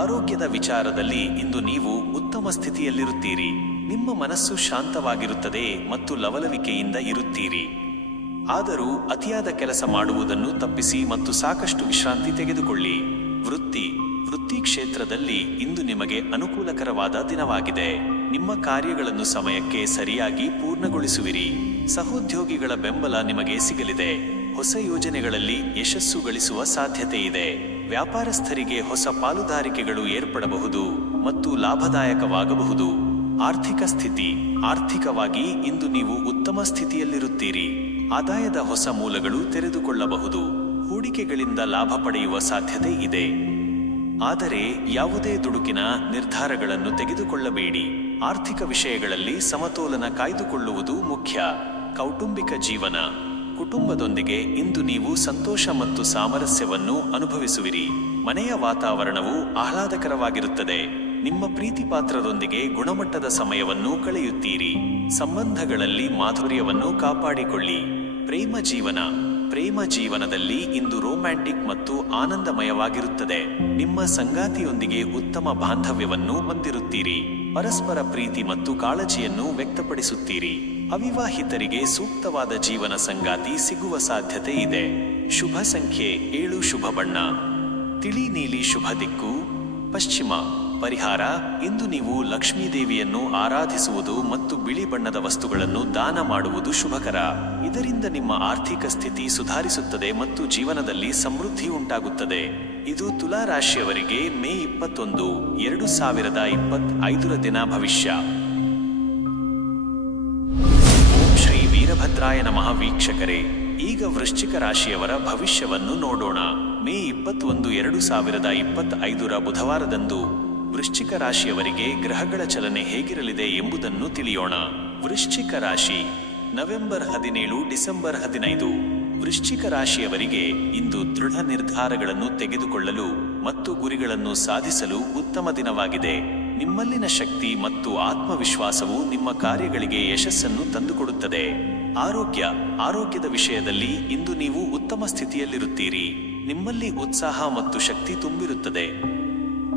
ಆರೋಗ್ಯದ ವಿಚಾರದಲ್ಲಿ ಇಂದು ನೀವು ಉತ್ತಮ ಸ್ಥಿತಿಯಲ್ಲಿರುತ್ತೀರಿ. ನಿಮ್ಮ ಮನಸ್ಸು ಶಾಂತವಾಗಿರುತ್ತದೆ ಮತ್ತು ಲವಲವಿಕೆಯಿಂದ ಇರುತ್ತೀರಿ. ಆದರೂ ಅತಿಯಾದ ಕೆಲಸ ಮಾಡುವುದನ್ನು ತಪ್ಪಿಸಿ ಮತ್ತು ಸಾಕಷ್ಟು ವಿಶ್ರಾಂತಿ ತೆಗೆದುಕೊಳ್ಳಿ. ವೃತ್ತಿ ಕ್ಷೇತ್ರದಲ್ಲಿ ಇಂದು ನಿಮಗೆ ಅನುಕೂಲಕರವಾದ ದಿನವಾಗಿದೆ. ನಿಮ್ಮ ಕಾರ್ಯಗಳನ್ನು ಸಮಯಕ್ಕೆ ಸರಿಯಾಗಿ ಪೂರ್ಣಗೊಳಿಸುವಿರಿ. ಸಹೋದ್ಯೋಗಿಗಳ ಬೆಂಬಲ ನಿಮಗೆ ಸಿಗಲಿದೆ. ಹೊಸ ಯೋಜನೆಗಳಲ್ಲಿ ಯಶಸ್ಸು ಗಳಿಸುವ ಸಾಧ್ಯತೆ ಇದೆ. ವ್ಯಾಪಾರಸ್ಥರಿಗೆ ಹೊಸ ಪಾಲುದಾರಿಕೆಗಳು ಏರ್ಪಡಬಹುದು ಮತ್ತು ಲಾಭದಾಯಕವಾಗಬಹುದು. ಆರ್ಥಿಕ ಸ್ಥಿತಿ. ಆರ್ಥಿಕವಾಗಿ ಇಂದು ನೀವು ಉತ್ತಮ ಸ್ಥಿತಿಯಲ್ಲಿರುತ್ತೀರಿ. ಆದಾಯದ ಹೊಸ ಮೂಲಗಳು ತೆರೆದುಕೊಳ್ಳಬಹುದು. ಹೂಡಿಕೆಗಳಿಂದ ಲಾಭ ಪಡೆಯುವ ಸಾಧ್ಯತೆ ಇದೆ. ಆದರೆ ಯಾವುದೇ ದುಡುಕಿನ ನಿರ್ಧಾರಗಳನ್ನು ತೆಗೆದುಕೊಳ್ಳಬೇಡಿ. ಆರ್ಥಿಕ ವಿಷಯಗಳಲ್ಲಿ ಸಮತೋಲನ ಕಾಯ್ದುಕೊಳ್ಳುವುದು ಮುಖ್ಯ. ಕೌಟುಂಬಿಕ ಜೀವನ. ಕುಟುಂಬದೊಂದಿಗೆ ಇಂದು ನೀವು ಸಂತೋಷ ಮತ್ತು ಸಾಮರಸ್ಯವನ್ನು ಅನುಭವಿಸುವಿರಿ. ಮನೆಯ ವಾತಾವರಣವು ಆಹ್ಲಾದಕರವಾಗಿರುತ್ತದೆ. ನಿಮ್ಮ ಪ್ರೀತಿಪಾತ್ರರೊಂದಿಗೆ ಗುಣಮಟ್ಟದ ಸಮಯವನ್ನು ಕಳೆಯುತ್ತೀರಿ. ಸಂಬಂಧಗಳಲ್ಲಿ ಮಾಧುರ್ಯವನ್ನು ಕಾಪಾಡಿಕೊಳ್ಳಿ. ಪ್ರೇಮ ಜೀವನದಲ್ಲಿ ಇಂದು ರೊಮ್ಯಾಂಟಿಕ್ ಮತ್ತು ಆನಂದಮಯವಾಗಿರುತ್ತದೆ. ನಿಮ್ಮ ಸಂಗಾತಿಯೊಂದಿಗೆ ಉತ್ತಮ ಬಾಂಧವ್ಯವನ್ನು ಹೊಂದಿರುತ್ತೀರಿ. ಪರಸ್ಪರ ಪ್ರೀತಿ ಮತ್ತು ಕಾಳಜಿಯನ್ನು ವ್ಯಕ್ತಪಡಿಸುತ್ತೀರಿ. ಅವಿವಾಹಿತರಿಗೆ ಸೂಕ್ತವಾದ ಜೀವನ ಸಂಗಾತಿ ಸಿಗುವ ಸಾಧ್ಯತೆ ಇದೆ. ಶುಭ ಸಂಖ್ಯೆ 7. ಶುಭ ಬಣ್ಣ ತಿಳಿ ನೀಲಿ. ಶುಭ ದಿಕ್ಕು ಪಶ್ಚಿಮ. ಪರಿಹಾರ. ಇಂದು ನೀವು ಲಕ್ಷ್ಮೀ ದೇವಿಯನ್ನು ಆರಾಧಿಸುವುದು ಮತ್ತು ಬಿಳಿ ಬಣ್ಣದ ವಸ್ತುಗಳನ್ನು ದಾನ ಮಾಡುವುದು ಶುಭಕರ. ಇದರಿಂದ ನಿಮ್ಮ ಆರ್ಥಿಕ ಸ್ಥಿತಿ ಸುಧಾರಿಸುತ್ತದೆ ಮತ್ತು ಜೀವನದಲ್ಲಿ ಸಮೃದ್ಧಿ ಉಂಟಾಗುತ್ತದೆ. ಇದು ತುಲಾ ರಾಶಿಯವರಿಗೆ ಮೇ 21, 2025 ದಿನ ಭವಿಷ್ಯ. ಓಂ ಶ್ರೀ ವೀರಭದ್ರಾಯ ನಮಃ. ವೀಕ್ಷಕರೇ, ಈಗ ವೃಶ್ಚಿಕ ರಾಶಿಯವರ ಭವಿಷ್ಯವನ್ನು ನೋಡೋಣ. ಮೇ 21, 2025 ಬುಧವಾರದಂದು ವೃಶ್ಚಿಕ ರಾಶಿಯವರಿಗೆ ಗ್ರಹಗಳ ಚಲನೆ ಹೇಗಿರಲಿದೆ ಎಂಬುದನ್ನು ತಿಳಿಯೋಣ. ವೃಶ್ಚಿಕ ರಾಶಿ ನವೆಂಬರ್ 17, ಡಿಸೆಂಬರ್ 15. ವೃಶ್ಚಿಕ ರಾಶಿಯವರಿಗೆ ಇಂದು ದೃಢ ನಿರ್ಧಾರಗಳನ್ನು ತೆಗೆದುಕೊಳ್ಳಲು ಮತ್ತು ಗುರಿಗಳನ್ನು ಸಾಧಿಸಲು ಉತ್ತಮ ದಿನವಾಗಿದೆ. ನಿಮ್ಮಲ್ಲಿನ ಶಕ್ತಿ ಮತ್ತು ಆತ್ಮವಿಶ್ವಾಸವು ನಿಮ್ಮ ಕಾರ್ಯಗಳಿಗೆ ಯಶಸ್ಸನ್ನು ತಂದುಕೊಡುತ್ತದೆ. ಆರೋಗ್ಯದ ವಿಷಯದಲ್ಲಿ ಇಂದು ನೀವು ಉತ್ತಮ ಸ್ಥಿತಿಯಲ್ಲಿರುತ್ತೀರಿ. ನಿಮ್ಮಲ್ಲಿ ಉತ್ಸಾಹ ಮತ್ತು ಶಕ್ತಿ ತುಂಬಿರುತ್ತದೆ.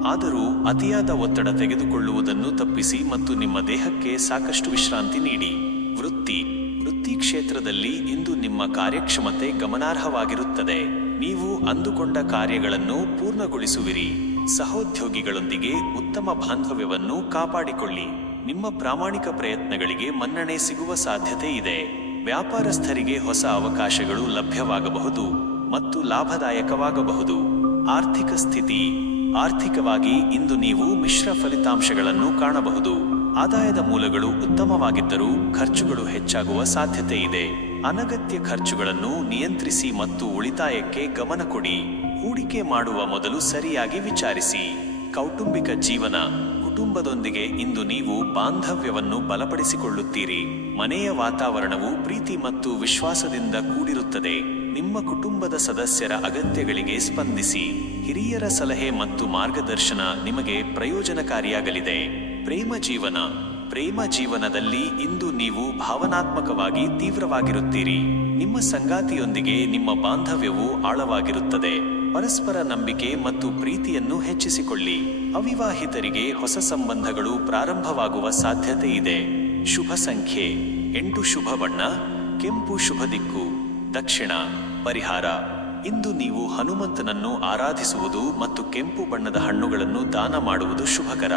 ಆದರೂ ಅತಿಯಾದ ಒತ್ತಡ ತೆಗೆದುಕೊಳ್ಳುವುದನ್ನು ತಪ್ಪಿಸಿ ಮತ್ತು ನಿಮ್ಮ ದೇಹಕ್ಕೆ ಸಾಕಷ್ಟು ವಿಶ್ರಾಂತಿ ನೀಡಿ. ವೃತ್ತಿ ಕ್ಷೇತ್ರದಲ್ಲಿ ಇಂದು ನಿಮ್ಮ ಕಾರ್ಯಕ್ಷಮತೆ ಗಮನಾರ್ಹವಾಗಿರುತ್ತದೆ. ನೀವು ಅಂದುಕೊಂಡ ಕಾರ್ಯಗಳನ್ನು ಪೂರ್ಣಗೊಳಿಸುವಿರಿ. ಸಹೋದ್ಯೋಗಿಗಳೊಂದಿಗೆ ಉತ್ತಮ ಬಾಂಧವ್ಯವನ್ನು ಕಾಪಾಡಿಕೊಳ್ಳಿ. ನಿಮ್ಮ ಪ್ರಾಮಾಣಿಕ ಪ್ರಯತ್ನಗಳಿಗೆ ಮನ್ನಣೆ ಸಿಗುವ ಸಾಧ್ಯತೆ ಇದೆ. ವ್ಯಾಪಾರಸ್ಥರಿಗೆ ಹೊಸ ಅವಕಾಶಗಳು ಲಭ್ಯವಾಗಬಹುದು ಮತ್ತು ಲಾಭದಾಯಕವಾಗಬಹುದು. ಆರ್ಥಿಕ ಸ್ಥಿತಿ. ಆರ್ಥಿಕವಾಗಿ ಇಂದು ನೀವು ಮಿಶ್ರ ಫಲಿತಾಂಶಗಳನ್ನು ಕಾಣಬಹುದು. ಆದಾಯದ ಮೂಲಗಳು ಉತ್ತಮವಾಗಿದ್ದರೂ ಖರ್ಚುಗಳು ಹೆಚ್ಚಾಗುವ ಸಾಧ್ಯತೆ ಇದೆ. ಅನಗತ್ಯ ಖರ್ಚುಗಳನ್ನು ನಿಯಂತ್ರಿಸಿ ಮತ್ತು ಉಳಿತಾಯಕ್ಕೆ ಗಮನ ಕೊಡಿ. ಹೂಡಿಕೆ ಮಾಡುವ ಮೊದಲು ಸರಿಯಾಗಿ ವಿಚಾರಿಸಿ. ಕೌಟುಂಬಿಕ ಜೀವನ. ಕುಟುಂಬದೊಂದಿಗೆ ಇಂದು ನೀವು ಬಾಂಧವ್ಯವನ್ನು ಬಲಪಡಿಸಿಕೊಳ್ಳುತ್ತೀರಿ. ಮನೆಯ ವಾತಾವರಣವು ಪ್ರೀತಿ ಮತ್ತು ವಿಶ್ವಾಸದಿಂದ ಕೂಡಿರುತ್ತದೆ. ನಿಮ್ಮ ಕುಟುಂಬದ ಸದಸ್ಯರ ಅಗತ್ಯಗಳಿಗೆ ಸ್ಪಂದಿಸಿ. ಹಿರಿಯರ ಸಲಹೆ ಮತ್ತು ಮಾರ್ಗದರ್ಶನ ನಿಮಗೆ ಪ್ರಯೋಜನಕಾರಿಯಾಗಲಿದೆ. ಪ್ರೇಮ ಜೀವನದಲ್ಲಿ ಇಂದು ನೀವು ಭಾವನಾತ್ಮಕವಾಗಿ ತೀವ್ರವಾಗಿರುತ್ತೀರಿ. ನಿಮ್ಮ ಸಂಗಾತಿಯೊಂದಿಗೆ ನಿಮ್ಮ ಬಾಂಧವ್ಯವು ಆಳವಾಗಿರುತ್ತದೆ. ಪರಸ್ಪರ ನಂಬಿಕೆ ಮತ್ತು ಪ್ರೀತಿಯನ್ನು ಹೆಚ್ಚಿಸಿಕೊಳ್ಳಿ. ಅವಿವಾಹಿತರಿಗೆ ಹೊಸ ಸಂಬಂಧಗಳು ಪ್ರಾರಂಭವಾಗುವ ಸಾಧ್ಯತೆ ಇದೆ. ಶುಭ ಸಂಖ್ಯೆ 8. ಶುಭ ಬಣ್ಣ ಕೆಂಪು. ಶುಭ ದಿಕ್ಕು ದಕ್ಷಿಣ. ಪರಿಹಾರ. ಇಂದು ನೀವು ಹನುಮಂತನನ್ನು ಆರಾಧಿಸುವುದು ಮತ್ತು ಕೆಂಪು ಬಣ್ಣದ ಹಣ್ಣುಗಳನ್ನು ದಾನ ಮಾಡುವುದು ಶುಭಕರ.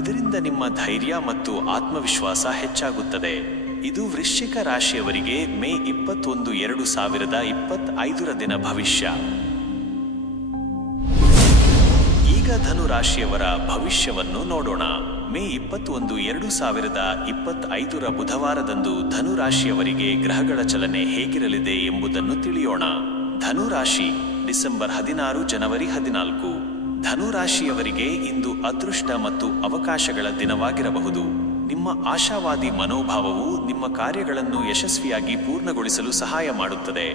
ಇದರಿಂದ ನಿಮ್ಮ ಧೈರ್ಯ ಮತ್ತು ಆತ್ಮವಿಶ್ವಾಸ ಹೆಚ್ಚಾಗುತ್ತದೆ. ಇದು ವೃಶ್ಚಿಕ ರಾಶಿಯವರಿಗೆ ಮೇ 21, 2025 ದಿನ ಭವಿಷ್ಯ. ಈಗ ಧನು ರಾಶಿಯವರ ಭವಿಷ್ಯವನ್ನು ನೋಡೋಣ. ಮೇ 21, 2025 ಬುಧವಾರದಂದು ಧನು ರಾಶಿಯವರಿಗೆ ಗ್ರಹಗಳ ಚಲನೆ ಹೇಗಿರಲಿದೆ ಎಂಬುದನ್ನು ತಿಳಿಯೋಣ. ಧನು ರಾಶಿ ಡಿಸೆಂಬರ್ 16, ಜನವರಿ 14. ಧನು ರಾಶಿಯವರಿಗೆ ಇಂದು ಅದೃಷ್ಟ ಮತ್ತು ಅವಕಾಶಗಳ ದಿನವಾಗಿರಬಹುದು. ನಿಮ್ಮ ಆಶಾವಾದಿ ಮನೋಭಾವವು ನಿಮ್ಮ ಕಾರ್ಯಗಳನ್ನು ಯಶಸ್ವಿಯಾಗಿ ಪೂರ್ಣಗೊಳಿಸಲು ಸಹಾಯ ಮಾಡುತ್ತದೆ.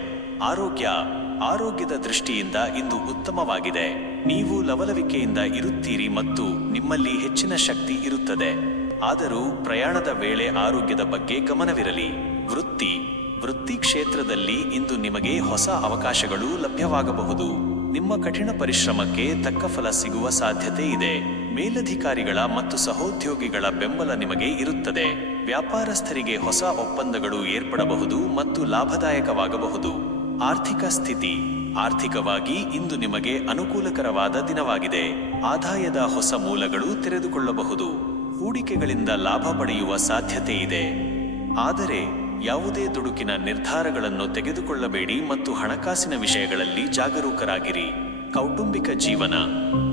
ಆರೋಗ್ಯದ ದೃಷ್ಟಿಯಿಂದ ಇಂದು ಉತ್ತಮವಾಗಿದೆ. ನೀವು ಲವಲವಿಕೆಯಿಂದ ಇರುತ್ತೀರಿ ಮತ್ತು ನಿಮ್ಮಲ್ಲಿ ಹೆಚ್ಚಿನ ಶಕ್ತಿ ಇರುತ್ತದೆ. ಆದರೂ ಪ್ರಯಾಣದ ವೇಳೆ ಆರೋಗ್ಯದ ಬಗ್ಗೆ ಗಮನವಿರಲಿ. ವೃತ್ತಿ ಕ್ಷೇತ್ರದಲ್ಲಿ ಇಂದು ನಿಮಗೆ ಹೊಸ ಅವಕಾಶಗಳು ಲಭ್ಯವಾಗಬಹುದು. ನಿಮ್ಮ ಕಠಿಣ ಪರಿಶ್ರಮಕ್ಕೆ ತಕ್ಕ ಫಲ ಸಿಗುವ ಸಾಧ್ಯತೆ ಇದೆ. ಮೇಲಧಿಕಾರಿಗಳ ಮತ್ತು ಸಹೋದ್ಯೋಗಿಗಳ ಬೆಂಬಲ ನಿಮಗೆ ಇರುತ್ತದೆ. ವ್ಯಾಪಾರಸ್ಥರಿಗೆ ಹೊಸ ಒಪ್ಪಂದಗಳು ಏರ್ಪಡಬಹುದು ಮತ್ತು ಲಾಭದಾಯಕವಾಗಬಹುದು. ಆರ್ಥಿಕ ಸ್ಥಿತಿ. ಆರ್ಥಿಕವಾಗಿ ಇಂದು ನಿಮಗೆ ಅನುಕೂಲಕರವಾದ ದಿನವಾಗಿದೆ. ಆದಾಯದ ಹೊಸ ಮೂಲಗಳು ತೆರೆದುಕೊಳ್ಳಬಹುದು. ಹೂಡಿಕೆಗಳಿಂದ ಲಾಭ ಪಡೆಯುವ ಸಾಧ್ಯತೆ ಇದೆ. ಆದರೆ ಯಾವುದೇ ದುಡುಕಿನ ನಿರ್ಧಾರಗಳನ್ನು ತೆಗೆದುಕೊಳ್ಳಬೇಡಿ ಮತ್ತು ಹಣಕಾಸಿನ ವಿಷಯಗಳಲ್ಲಿ ಜಾಗರೂಕರಾಗಿರಿ. ಕೌಟುಂಬಿಕ ಜೀವನ.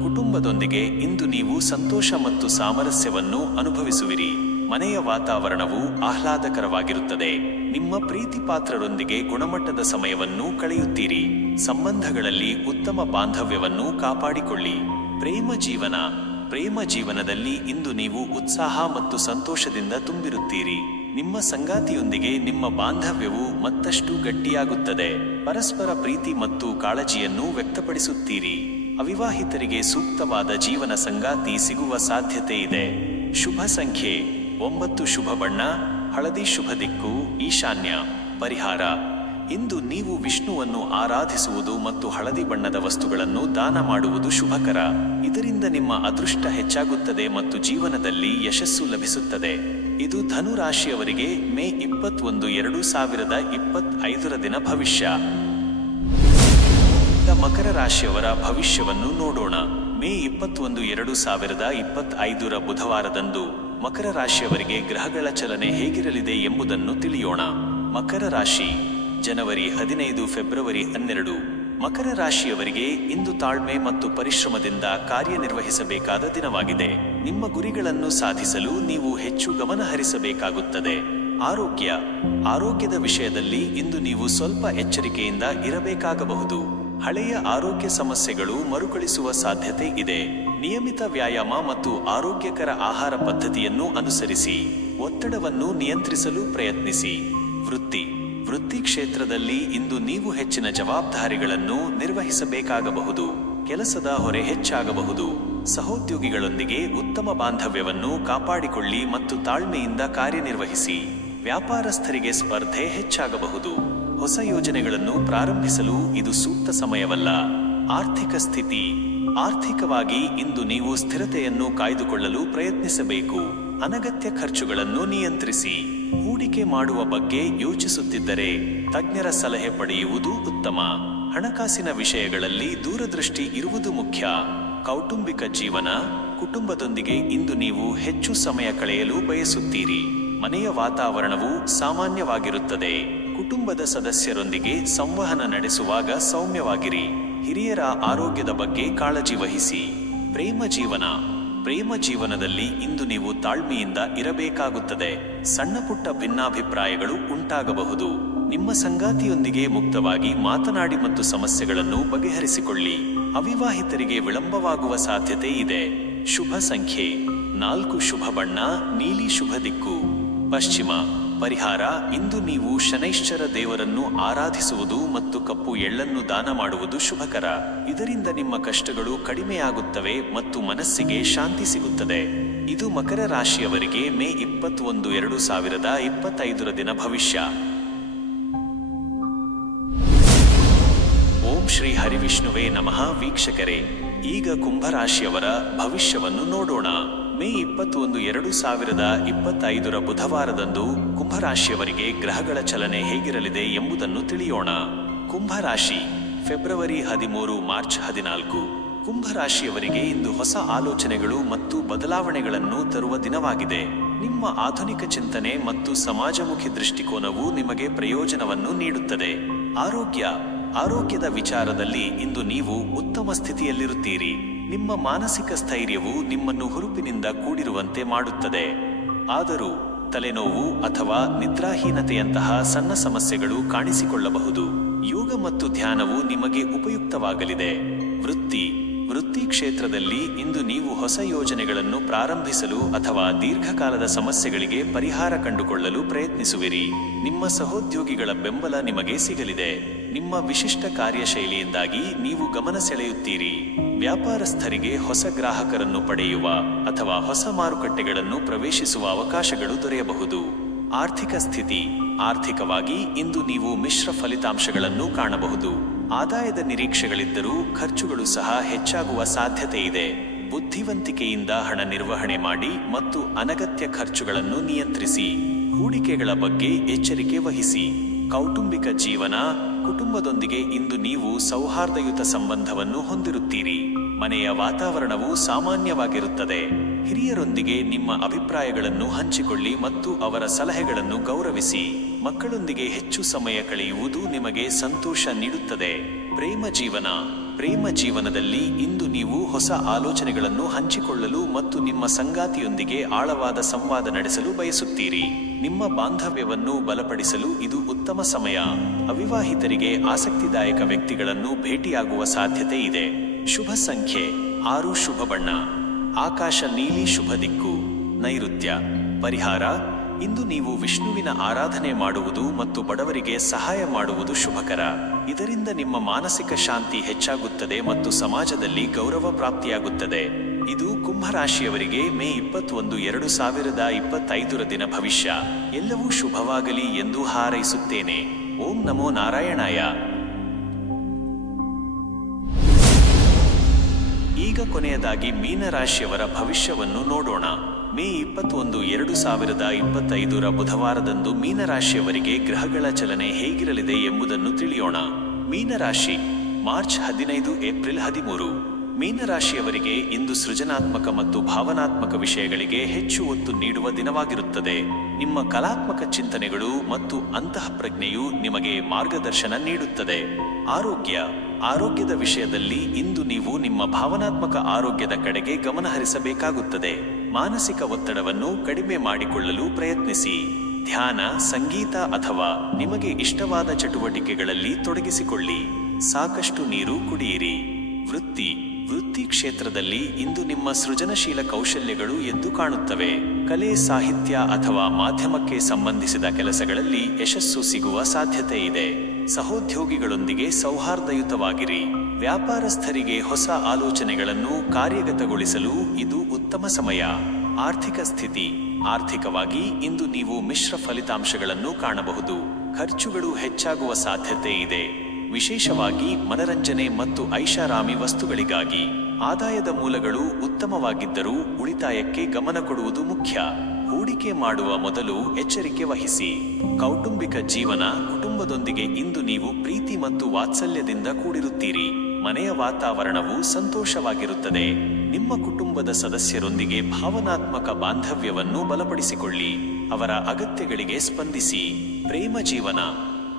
ಕುಟುಂಬದೊಂದಿಗೆ ಇಂದು ನೀವು ಸಂತೋಷ ಮತ್ತು ಸಾಮರಸ್ಯವನ್ನು ಅನುಭವಿಸುವಿರಿ. ಮನೆಯ ವಾತಾವರಣವು ಆಹ್ಲಾದಕರವಾಗಿರುತ್ತದೆ. ನಿಮ್ಮ ಪ್ರೀತಿಪಾತ್ರರೊಂದಿಗೆ ಗುಣಮಟ್ಟದ ಸಮಯವನ್ನು ಕಳೆಯುತ್ತೀರಿ. ಸಂಬಂಧಗಳಲ್ಲಿ ಉತ್ತಮ ಬಾಂಧವ್ಯವನ್ನು ಕಾಪಾಡಿಕೊಳ್ಳಿ. ಪ್ರೇಮ ಜೀವನದಲ್ಲಿ ಇಂದು ನೀವು ಉತ್ಸಾಹ ಮತ್ತು ಸಂತೋಷದಿಂದ ತುಂಬಿರುತ್ತೀರಿ. ನಿಮ್ಮ ಸಂಗಾತಿಯೊಂದಿಗೆ ನಿಮ್ಮ ಬಾಂಧವ್ಯವು ಮತ್ತಷ್ಟು ಗಟ್ಟಿಯಾಗುತ್ತದೆ. ಪರಸ್ಪರ ಪ್ರೀತಿ ಮತ್ತು ಕಾಳಜಿಯನ್ನು ವ್ಯಕ್ತಪಡಿಸುತ್ತೀರಿ. ಅವಿವಾಹಿತರಿಗೆ ಸೂಕ್ತವಾದ ಜೀವನ ಸಂಗಾತಿ ಸಿಗುವ ಸಾಧ್ಯತೆ ಇದೆ. ಶುಭ ಸಂಖ್ಯೆ 9. ಶುಭ ಬಣ್ಣ ಹಳದಿ. ಶುಭ ದಿಕ್ಕು ಈಶಾನ್ಯ. ಪರಿಹಾರ. ಇಂದು ನೀವು ವಿಷ್ಣುವನ್ನು ಆರಾಧಿಸುವುದು ಮತ್ತು ಹಳದಿ ಬಣ್ಣದ ವಸ್ತುಗಳನ್ನು ದಾನ ಮಾಡುವುದು ಶುಭಕರ. ಇದರಿಂದ ನಿಮ್ಮ ಅದೃಷ್ಟ ಹೆಚ್ಚಾಗುತ್ತದೆ ಮತ್ತು ಜೀವನದಲ್ಲಿ ಯಶಸ್ಸು ಲಭಿಸುತ್ತದೆ. ಇದು ಧನು ರಾಶಿಯವರಿಗೆ ಮೇ 21, 2025 ದಿನ ಭವಿಷ್ಯ. ಮಕರ ರಾಶಿಯವರ ಭವಿಷ್ಯವನ್ನು ನೋಡೋಣ. ಮೇ 21, 2025 ಬುಧವಾರದಂದು ಮಕರ ರಾಶಿಯವರಿಗೆ ಗ್ರಹಗಳ ಚಲನೆ ಹೇಗಿರಲಿದೆ ಎಂಬುದನ್ನು ತಿಳಿಯೋಣ. ಮಕರ ರಾಶಿ ಜನವರಿ 15, ಫೆಬ್ರವರಿ 12. ಮಕರ ರಾಶಿಯವರಿಗೆ ಇಂದು ತಾಳ್ಮೆ ಮತ್ತು ಪರಿಶ್ರಮದಿಂದ ಕಾರ್ಯನಿರ್ವಹಿಸಬೇಕಾದ ದಿನವಾಗಿದೆ. ನಿಮ್ಮ ಗುರಿಗಳನ್ನು ಸಾಧಿಸಲು ನೀವು ಹೆಚ್ಚು ಗಮನ ಹರಿಸಬೇಕಾಗುತ್ತದೆ. ಆರೋಗ್ಯದ ವಿಷಯದಲ್ಲಿ ಇಂದು ನೀವು ಸ್ವಲ್ಪ ಎಚ್ಚರಿಕೆಯಿಂದ ಇರಬೇಕಾಗಬಹುದು. ಹಳೆಯ ಆರೋಗ್ಯ ಸಮಸ್ಯೆಗಳು ಮರುಕಳಿಸುವ ಸಾಧ್ಯತೆ ಇದೆ. ನಿಯಮಿತ ವ್ಯಾಯಾಮ ಮತ್ತು ಆರೋಗ್ಯಕರ ಆಹಾರ ಪದ್ಧತಿಯನ್ನು ಅನುಸರಿಸಿ. ಒತ್ತಡವನ್ನು ನಿಯಂತ್ರಿಸಲು ಪ್ರಯತ್ನಿಸಿ. ವೃತ್ತಿ ಕ್ಷೇತ್ರದಲ್ಲಿ ಇಂದು ನೀವು ಹೆಚ್ಚಿನ ಜವಾಬ್ದಾರಿಗಳನ್ನು ನಿರ್ವಹಿಸಬೇಕಾಗಬಹುದು. ಕೆಲಸದ ಹೊರೆ ಹೆಚ್ಚಾಗಬಹುದು. ಸಹೋದ್ಯೋಗಿಗಳೊಂದಿಗೆ ಉತ್ತಮ ಬಾಂಧವ್ಯವನ್ನು ಕಾಪಾಡಿಕೊಳ್ಳಿ ಮತ್ತು ತಾಳ್ಮೆಯಿಂದ ಕಾರ್ಯನಿರ್ವಹಿಸಿ. ವ್ಯಾಪಾರಸ್ಥರಿಗೆ ಸ್ಪರ್ಧೆ ಹೆಚ್ಚಾಗಬಹುದು. ಹೊಸ ಯೋಜನೆಗಳನ್ನು ಪ್ರಾರಂಭಿಸಲು ಇದು ಸೂಕ್ತ ಸಮಯವಲ್ಲ. ಆರ್ಥಿಕ ಸ್ಥಿತಿ. ಆರ್ಥಿಕವಾಗಿ ಇಂದು ನೀವು ಸ್ಥಿರತೆಯನ್ನು ಕಾಯ್ದುಕೊಳ್ಳಲು ಪ್ರಯತ್ನಿಸಬೇಕು. ಅನಗತ್ಯ ಖರ್ಚುಗಳನ್ನು ನಿಯಂತ್ರಿಸಿ. ಹೂಡಿಕೆ ಮಾಡುವ ಬಗ್ಗೆ ಯೋಚಿಸುತ್ತಿದ್ದರೆ ತಜ್ಞರ ಸಲಹೆ ಪಡೆಯುವುದು ಉತ್ತಮ. ಹಣಕಾಸಿನ ವಿಷಯಗಳಲ್ಲಿ ದೂರದೃಷ್ಟಿ ಇರುವುದು ಮುಖ್ಯ. ಕೌಟುಂಬಿಕ ಜೀವನ. ಕುಟುಂಬದೊಂದಿಗೆ ಇಂದು ನೀವು ಹೆಚ್ಚು ಸಮಯ ಕಳೆಯಲು ಬಯಸುತ್ತೀರಿ. ಮನೆಯ ವಾತಾವರಣವು ಸಾಮಾನ್ಯವಾಗಿರುತ್ತದೆ. ಕುಟುಂಬದ ಸದಸ್ಯರೊಂದಿಗೆ ಸಂವಹನ ನಡೆಸುವಾಗ ಸೌಮ್ಯವಾಗಿರಿ. ಹಿರಿಯರ ಆರೋಗ್ಯದ ಬಗ್ಗೆ ಕಾಳಜಿ ವಹಿಸಿ. ಪ್ರೇಮ ಜೀವನ. ಪ್ರೇಮ ಜೀವನದಲ್ಲಿ ಇಂದು ನೀವು ತಾಳ್ಮೆಯಿಂದ ಇರಬೇಕಾಗುತ್ತದೆ. ಸಣ್ಣ ಪುಟ್ಟ ಭಿನ್ನಾಭಿಪ್ರಾಯಗಳು ಉಂಟಾಗಬಹುದು. ನಿಮ್ಮ ಸಂಗಾತಿಯೊಂದಿಗೆ ಮುಕ್ತವಾಗಿ ಮಾತನಾಡಿ ಮತ್ತು ಸಮಸ್ಯೆಗಳನ್ನು ಬಗೆಹರಿಸಿಕೊಳ್ಳಿ. ಅವಿವಾಹಿತರಿಗೆ ವಿಳಂಬವಾಗುವ ಸಾಧ್ಯತೆ ಇದೆ. ಶುಭ ಸಂಖ್ಯೆ 4. ಶುಭ ಬಣ್ಣ ನೀಲಿ. ಶುಭ ದಿಕ್ಕು ಪಶ್ಚಿಮ. ಪರಿಹಾರ. ಇಂದು ನೀವು ಶನೈಶ್ಚರ ದೇವರನ್ನು ಆರಾಧಿಸುವುದು ಮತ್ತು ಕಪ್ಪು ಎಳ್ಳನ್ನು ದಾನ ಮಾಡುವುದು ಶುಭಕರ. ಇದರಿಂದ ನಿಮ್ಮ ಕಷ್ಟಗಳು ಕಡಿಮೆಯಾಗುತ್ತವೆ ಮತ್ತು ಮನಸ್ಸಿಗೆ ಶಾಂತಿ ಸಿಗುತ್ತದೆ. ಇದು ಮಕರ ರಾಶಿಯವರಿಗೆ ಮೇ 21, 2025 ದಿನ ಭವಿಷ್ಯ. ಓಂ ಶ್ರೀ ಹರಿವಿಷ್ಣುವೇ ನಮಃ. ವೀಕ್ಷಕರೇ, ಈಗ ಕುಂಭರಾಶಿಯವರ ಭವಿಷ್ಯವನ್ನು ನೋಡೋಣ. ಮೇ 21, 2025 ಬುಧವಾರದಂದು ಕುಂಭರಾಶಿಯವರಿಗೆ ಗ್ರಹಗಳ ಚಲನೆ ಹೇಗಿರಲಿದೆ ಎಂಬುದನ್ನು ತಿಳಿಯೋಣ. ಕುಂಭರಾಶಿ. February 13, March 14. ಕುಂಭರಾಶಿಯವರಿಗೆ ಇಂದು ಹೊಸ ಆಲೋಚನೆಗಳು ಮತ್ತು ಬದಲಾವಣೆಗಳನ್ನು ತರುವ ದಿನವಾಗಿದೆ. ನಿಮ್ಮ ಆಧುನಿಕ ಚಿಂತನೆ ಮತ್ತು ಸಮಾಜಮುಖಿ ದೃಷ್ಟಿಕೋನವು ನಿಮಗೆ ಪ್ರಯೋಜನವನ್ನು ನೀಡುತ್ತದೆ. ಆರೋಗ್ಯದ ವಿಚಾರದಲ್ಲಿ ಇಂದು ನೀವು ಉತ್ತಮ ಸ್ಥಿತಿಯಲ್ಲಿರುತ್ತೀರಿ. ನಿಮ್ಮ ಮಾನಸಿಕ ಸ್ಥೈರ್ಯವು ನಿಮ್ಮನ್ನು ಹುರುಪಿನಿಂದ ಕೂಡಿರುವಂತೆ ಮಾಡುತ್ತದೆ. ಆದರೂ ತಲೆನೋವು ಅಥವಾ ನಿದ್ರಾಹೀನತೆಯಂತಹ ಸಣ್ಣ ಸಮಸ್ಯೆಗಳು ಕಾಣಿಸಿಕೊಳ್ಳಬಹುದು. ಯೋಗ ಮತ್ತು ಧ್ಯಾನವು ನಿಮಗೆ ಉಪಯುಕ್ತವಾಗಲಿದೆ. ವೃತ್ತಿ ಕ್ಷೇತ್ರದಲ್ಲಿ ಇಂದು ನೀವು ಹೊಸ ಯೋಜನೆಗಳನ್ನು ಪ್ರಾರಂಭಿಸಲು ಅಥವಾ ದೀರ್ಘಕಾಲದ ಸಮಸ್ಯೆಗಳಿಗೆ ಪರಿಹಾರ ಕಂಡುಕೊಳ್ಳಲು ಪ್ರಯತ್ನಿಸುವಿರಿ. ನಿಮ್ಮ ಸಹೋದ್ಯೋಗಿಗಳ ಬೆಂಬಲ ನಿಮಗೆ ಸಿಗಲಿದೆ. ನಿಮ್ಮ ವಿಶಿಷ್ಟ ಕಾರ್ಯಶೈಲಿಯಿಂದಾಗಿ ನೀವು ಗಮನ ಸೆಳೆಯುತ್ತೀರಿ. ವ್ಯಾಪಾರಸ್ಥರಿಗೆ ಹೊಸ ಗ್ರಾಹಕರನ್ನು ಪಡೆಯುವ ಅಥವಾ ಹೊಸ ಮಾರುಕಟ್ಟೆಗಳನ್ನು ಪ್ರವೇಶಿಸುವ ಅವಕಾಶಗಳು ದೊರೆಯಬಹುದು. ಆರ್ಥಿಕ ಸ್ಥಿತಿ. ಆರ್ಥಿಕವಾಗಿ ಇಂದು ನೀವು ಮಿಶ್ರ ಫಲಿತಾಂಶಗಳನ್ನು ಕಾಣಬಹುದು. ಆದಾಯದ ನಿರೀಕ್ಷೆಗಳಿದ್ದರೂ ಖರ್ಚುಗಳು ಸಹ ಹೆಚ್ಚಾಗುವ ಸಾಧ್ಯತೆ ಇದೆ. ಬುದ್ಧಿವಂತಿಕೆಯಿಂದ ಹಣ ನಿರ್ವಹಣೆ ಮಾಡಿ ಮತ್ತು ಅನಗತ್ಯ ಖರ್ಚುಗಳನ್ನು ನಿಯಂತ್ರಿಸಿ. ಹೂಡಿಕೆಗಳ ಬಗ್ಗೆ ಎಚ್ಚರಿಕೆ ವಹಿಸಿ. ಕೌಟುಂಬಿಕ ಜೀವನ. ಕುಟುಂಬದೊಂದಿಗೆ ಇಂದು ನೀವು ಸೌಹಾರ್ದಯುತ ಸಂಬಂಧವನ್ನು ಹೊಂದಿರುತ್ತೀರಿ. ಮನೆಯ ವಾತಾವರಣವು ಸಾಮಾನ್ಯವಾಗಿರುತ್ತದೆ. ಹಿರಿಯರೊಂದಿಗೆ ನಿಮ್ಮ ಅಭಿಪ್ರಾಯಗಳನ್ನು ಹಂಚಿಕೊಳ್ಳಿ ಮತ್ತು ಅವರ ಸಲಹೆಗಳನ್ನು ಗೌರವಿಸಿ. ಮಕ್ಕಳೊಂದಿಗೆ ಹೆಚ್ಚು ಸಮಯ ಕಳೆಯುವುದು ನಿಮಗೆ ಸಂತೋಷ ನೀಡುತ್ತದೆ. ಪ್ರೇಮ ಜೀವನದಲ್ಲಿ ಇಂದು ನೀವು ಹೊಸ ಆಲೋಚನೆಗಳನ್ನು ಹಂಚಿಕೊಳ್ಳಲು ಮತ್ತು ನಿಮ್ಮ ಸಂಗಾತಿಯೊಂದಿಗೆ ಆಳವಾದ ಸಂವಾದ ನಡೆಸಲು ಬಯಸುತ್ತೀರಿ. ನಿಮ್ಮ ಬಾಂಧವ್ಯವನ್ನು ಬಲಪಡಿಸಲು ಇದು ಉತ್ತಮ ಸಮಯ. ಅವಿವಾಹಿತರಿಗೆ ಆಸಕ್ತಿದಾಯಕ ವ್ಯಕ್ತಿಗಳನ್ನು ಭೇಟಿಯಾಗುವ ಸಾಧ್ಯತೆ ಇದೆ. ಶುಭ ಸಂಖ್ಯೆ 6. ಶುಭ ಬಣ್ಣ ಆಕಾಶ ನೀಲಿ. ಶುಭ ದಿಕ್ಕು ನೈಋತ್ಯ. ಪರಿಹಾರ. ಇಂದು ನೀವು ವಿಷ್ಣುವಿನ ಆರಾಧನೆ ಮಾಡುವುದು ಮತ್ತು ಬಡವರಿಗೆ ಸಹಾಯ ಮಾಡುವುದು ಶುಭಕರ. ಇದರಿಂದ ನಿಮ್ಮ ಮಾನಸಿಕ ಶಾಂತಿ ಹೆಚ್ಚಾಗುತ್ತದೆ ಮತ್ತು ಸಮಾಜದಲ್ಲಿ ಗೌರವ ಪ್ರಾಪ್ತಿಯಾಗುತ್ತದೆ. ಇದು ಕುಂಭರಾಶಿಯವರಿಗೆ ಮೇ 21, 2025 ದಿನ ಭವಿಷ್ಯ. ಎಲ್ಲವೂ ಶುಭವಾಗಲಿ ಎಂದು ಹಾರೈಸುತ್ತೇನೆ. ಓಂ ನಮೋ ನಾರಾಯಣಾಯ. ಈಗ ಕೊನೆಯದಾಗಿ ಮೀನರಾಶಿಯವರ ಭವಿಷ್ಯವನ್ನು ನೋಡೋಣ. ಮೇ 21, 2025 ಬುಧವಾರದಂದು ಮೀನರಾಶಿಯವರಿಗೆ ಗ್ರಹಗಳ ಚಲನೆ ಹೇಗಿರಲಿದೆ ಎಂಬುದನ್ನು ತಿಳಿಯೋಣ. ಮೀನರಾಶಿ. March 15, April 13. ಮೀನರಾಶಿಯವರಿಗೆ ಇಂದು ಸೃಜನಾತ್ಮಕ ಮತ್ತು ಭಾವನಾತ್ಮಕ ವಿಷಯಗಳಿಗೆ ಹೆಚ್ಚು ಒತ್ತು ನೀಡುವ ದಿನವಾಗಿರುತ್ತದೆ. ನಿಮ್ಮ ಕಲಾತ್ಮಕ ಚಿಂತನೆಗಳು ಮತ್ತು ಅಂತಃಪ್ರಜ್ಞೆಯು ನಿಮಗೆ ಮಾರ್ಗದರ್ಶನ ನೀಡುತ್ತದೆ. ಆರೋಗ್ಯದ ವಿಷಯದಲ್ಲಿ ಇಂದು ನೀವು ನಿಮ್ಮ ಭಾವನಾತ್ಮಕ ಆರೋಗ್ಯದ ಕಡೆಗೆ ಗಮನಹರಿಸಬೇಕಾಗುತ್ತದೆ. ಮಾನಸಿಕ ಒತ್ತಡವನ್ನು ಕಡಿಮೆ ಮಾಡಿಕೊಳ್ಳಲು ಪ್ರಯತ್ನಿಸಿ. ಧ್ಯಾನ, ಸಂಗೀತ ಅಥವಾ ನಿಮಗೆ ಇಷ್ಟವಾದ ಚಟುವಟಿಕೆಗಳಲ್ಲಿ ತೊಡಗಿಸಿಕೊಳ್ಳಿ. ಸಾಕಷ್ಟು ನೀರು ಕುಡಿಯಿರಿ. ವೃತ್ತಿ ಕ್ಷೇತ್ರದಲ್ಲಿ ಇಂದು ನಿಮ್ಮ ಸೃಜನಶೀಲ ಕೌಶಲ್ಯಗಳು ಎದ್ದು ಕಾಣುತ್ತವೆ. ಕಲೆ, ಸಾಹಿತ್ಯ ಅಥವಾ ಮಾಧ್ಯಮಕ್ಕೆ ಸಂಬಂಧಿಸಿದ ಕೆಲಸಗಳಲ್ಲಿ ಯಶಸ್ಸು ಸಿಗುವ ಸಾಧ್ಯತೆ ಇದೆ. ಸಹೋದ್ಯೋಗಿಗಳೊಂದಿಗೆ ಸೌಹಾರ್ದಯುತವಾಗಿರಿ. ವ್ಯಾಪಾರಸ್ಥರಿಗೆ ಹೊಸ ಆಲೋಚನೆಗಳನ್ನು ಕಾರ್ಯಗತಗೊಳಿಸಲು ಇದು ಉತ್ತಮ ಸಮಯ. ಆರ್ಥಿಕ ಸ್ಥಿತಿ. ಆರ್ಥಿಕವಾಗಿ ಇಂದು ನೀವು ಮಿಶ್ರ ಫಲಿತಾಂಶಗಳನ್ನು ಕಾಣಬಹುದು. ಖರ್ಚುಗಳು ಹೆಚ್ಚಾಗುವ ಸಾಧ್ಯತೆ ಇದೆ, ವಿಶೇಷವಾಗಿ ಮನರಂಜನೆ ಮತ್ತು ಐಷಾರಾಮಿ ವಸ್ತುಗಳಿಗಾಗಿ. ಆದಾಯದ ಮೂಲಗಳು ಉತ್ತಮವಾಗಿದ್ದರೂ ಉಳಿತಾಯಕ್ಕೆ ಗಮನ ಕೊಡುವುದು ಮುಖ್ಯ. ಹೂಡಿಕೆ ಮಾಡುವ ಮೊದಲು ಎಚ್ಚರಿಕೆ ವಹಿಸಿ. ಕೌಟುಂಬಿಕ ಜೀವನ. ಕುಟುಂಬದೊಂದಿಗೆ ಇಂದು ನೀವು ಪ್ರೀತಿ ಮತ್ತು ವಾತ್ಸಲ್ಯದಿಂದ ಕೂಡಿರುತ್ತೀರಿ. ಮನೆಯ ವಾತಾವರಣವು ಸಂತೋಷವಾಗಿರುತ್ತದೆ. ನಿಮ್ಮ ಕುಟುಂಬದ ಸದಸ್ಯರೊಂದಿಗೆ ಭಾವನಾತ್ಮಕ ಬಾಂಧವ್ಯವನ್ನು ಬಲಪಡಿಸಿಕೊಳ್ಳಿ. ಅವರ ಅಗತ್ಯಗಳಿಗೆ ಸ್ಪಂದಿಸಿ. ಪ್ರೇಮ ಜೀವನ.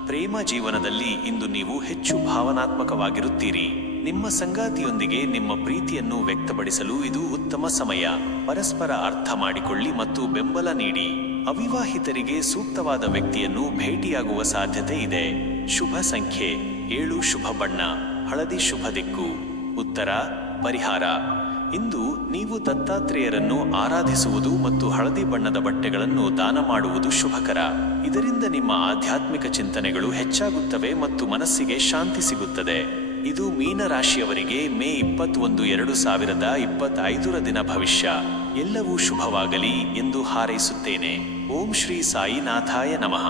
ಪ್ರೇಮ ಜೀವನದಲ್ಲಿ ಇಂದು ನೀವು ಹೆಚ್ಚು ಭಾವನಾತ್ಮಕವಾಗಿರುತ್ತೀರಿ. ನಿಮ್ಮ ಸಂಗಾತಿಯೊಂದಿಗೆ ನಿಮ್ಮ ಪ್ರೀತಿಯನ್ನು ವ್ಯಕ್ತಪಡಿಸಲು ಇದು ಉತ್ತಮ ಸಮಯ. ಪರಸ್ಪರ ಅರ್ಥ ಮಾಡಿಕೊಳ್ಳಿ ಮತ್ತು ಬೆಂಬಲ ನೀಡಿ. ಅವಿವಾಹಿತರಿಗೆ ಸೂಕ್ತವಾದ ವ್ಯಕ್ತಿಯನ್ನು ಭೇಟಿಯಾಗುವ ಸಾಧ್ಯತೆ ಇದೆ. ಶುಭ ಸಂಖ್ಯೆ 7. ಶುಭ ಬಣ್ಣ ಹಳದಿ. ಶುಭ ದಿಕ್ಕು ಉತ್ತರ. ಪರಿಹಾರ. ಇಂದು ನೀವು ದತ್ತಾತ್ರೇಯರನ್ನು ಆರಾಧಿಸುವುದು ಮತ್ತು ಹಳದಿ ಬಣ್ಣದ ಬಟ್ಟೆಗಳನ್ನು ದಾನ ಮಾಡುವುದು ಶುಭಕರ. ಇದರಿಂದ ನಿಮ್ಮ ಆಧ್ಯಾತ್ಮಿಕ ಚಿಂತನೆಗಳು ಹೆಚ್ಚಾಗುತ್ತವೆ ಮತ್ತು ಮನಸ್ಸಿಗೆ ಶಾಂತಿ ಸಿಗುತ್ತದೆ. ಇದು ಮೀನ ರಾಶಿಯವರಿಗೆ ಮೇ 21, 2025 ದಿನ ಭವಿಷ್ಯ. ಎಲ್ಲವೂ ಶುಭವಾಗಲಿ ಎಂದು ಹಾರೈಸುತ್ತೇನೆ. ಓಂ ಶ್ರೀ ಸಾಯಿನಾಥಾಯ ನಮಃ.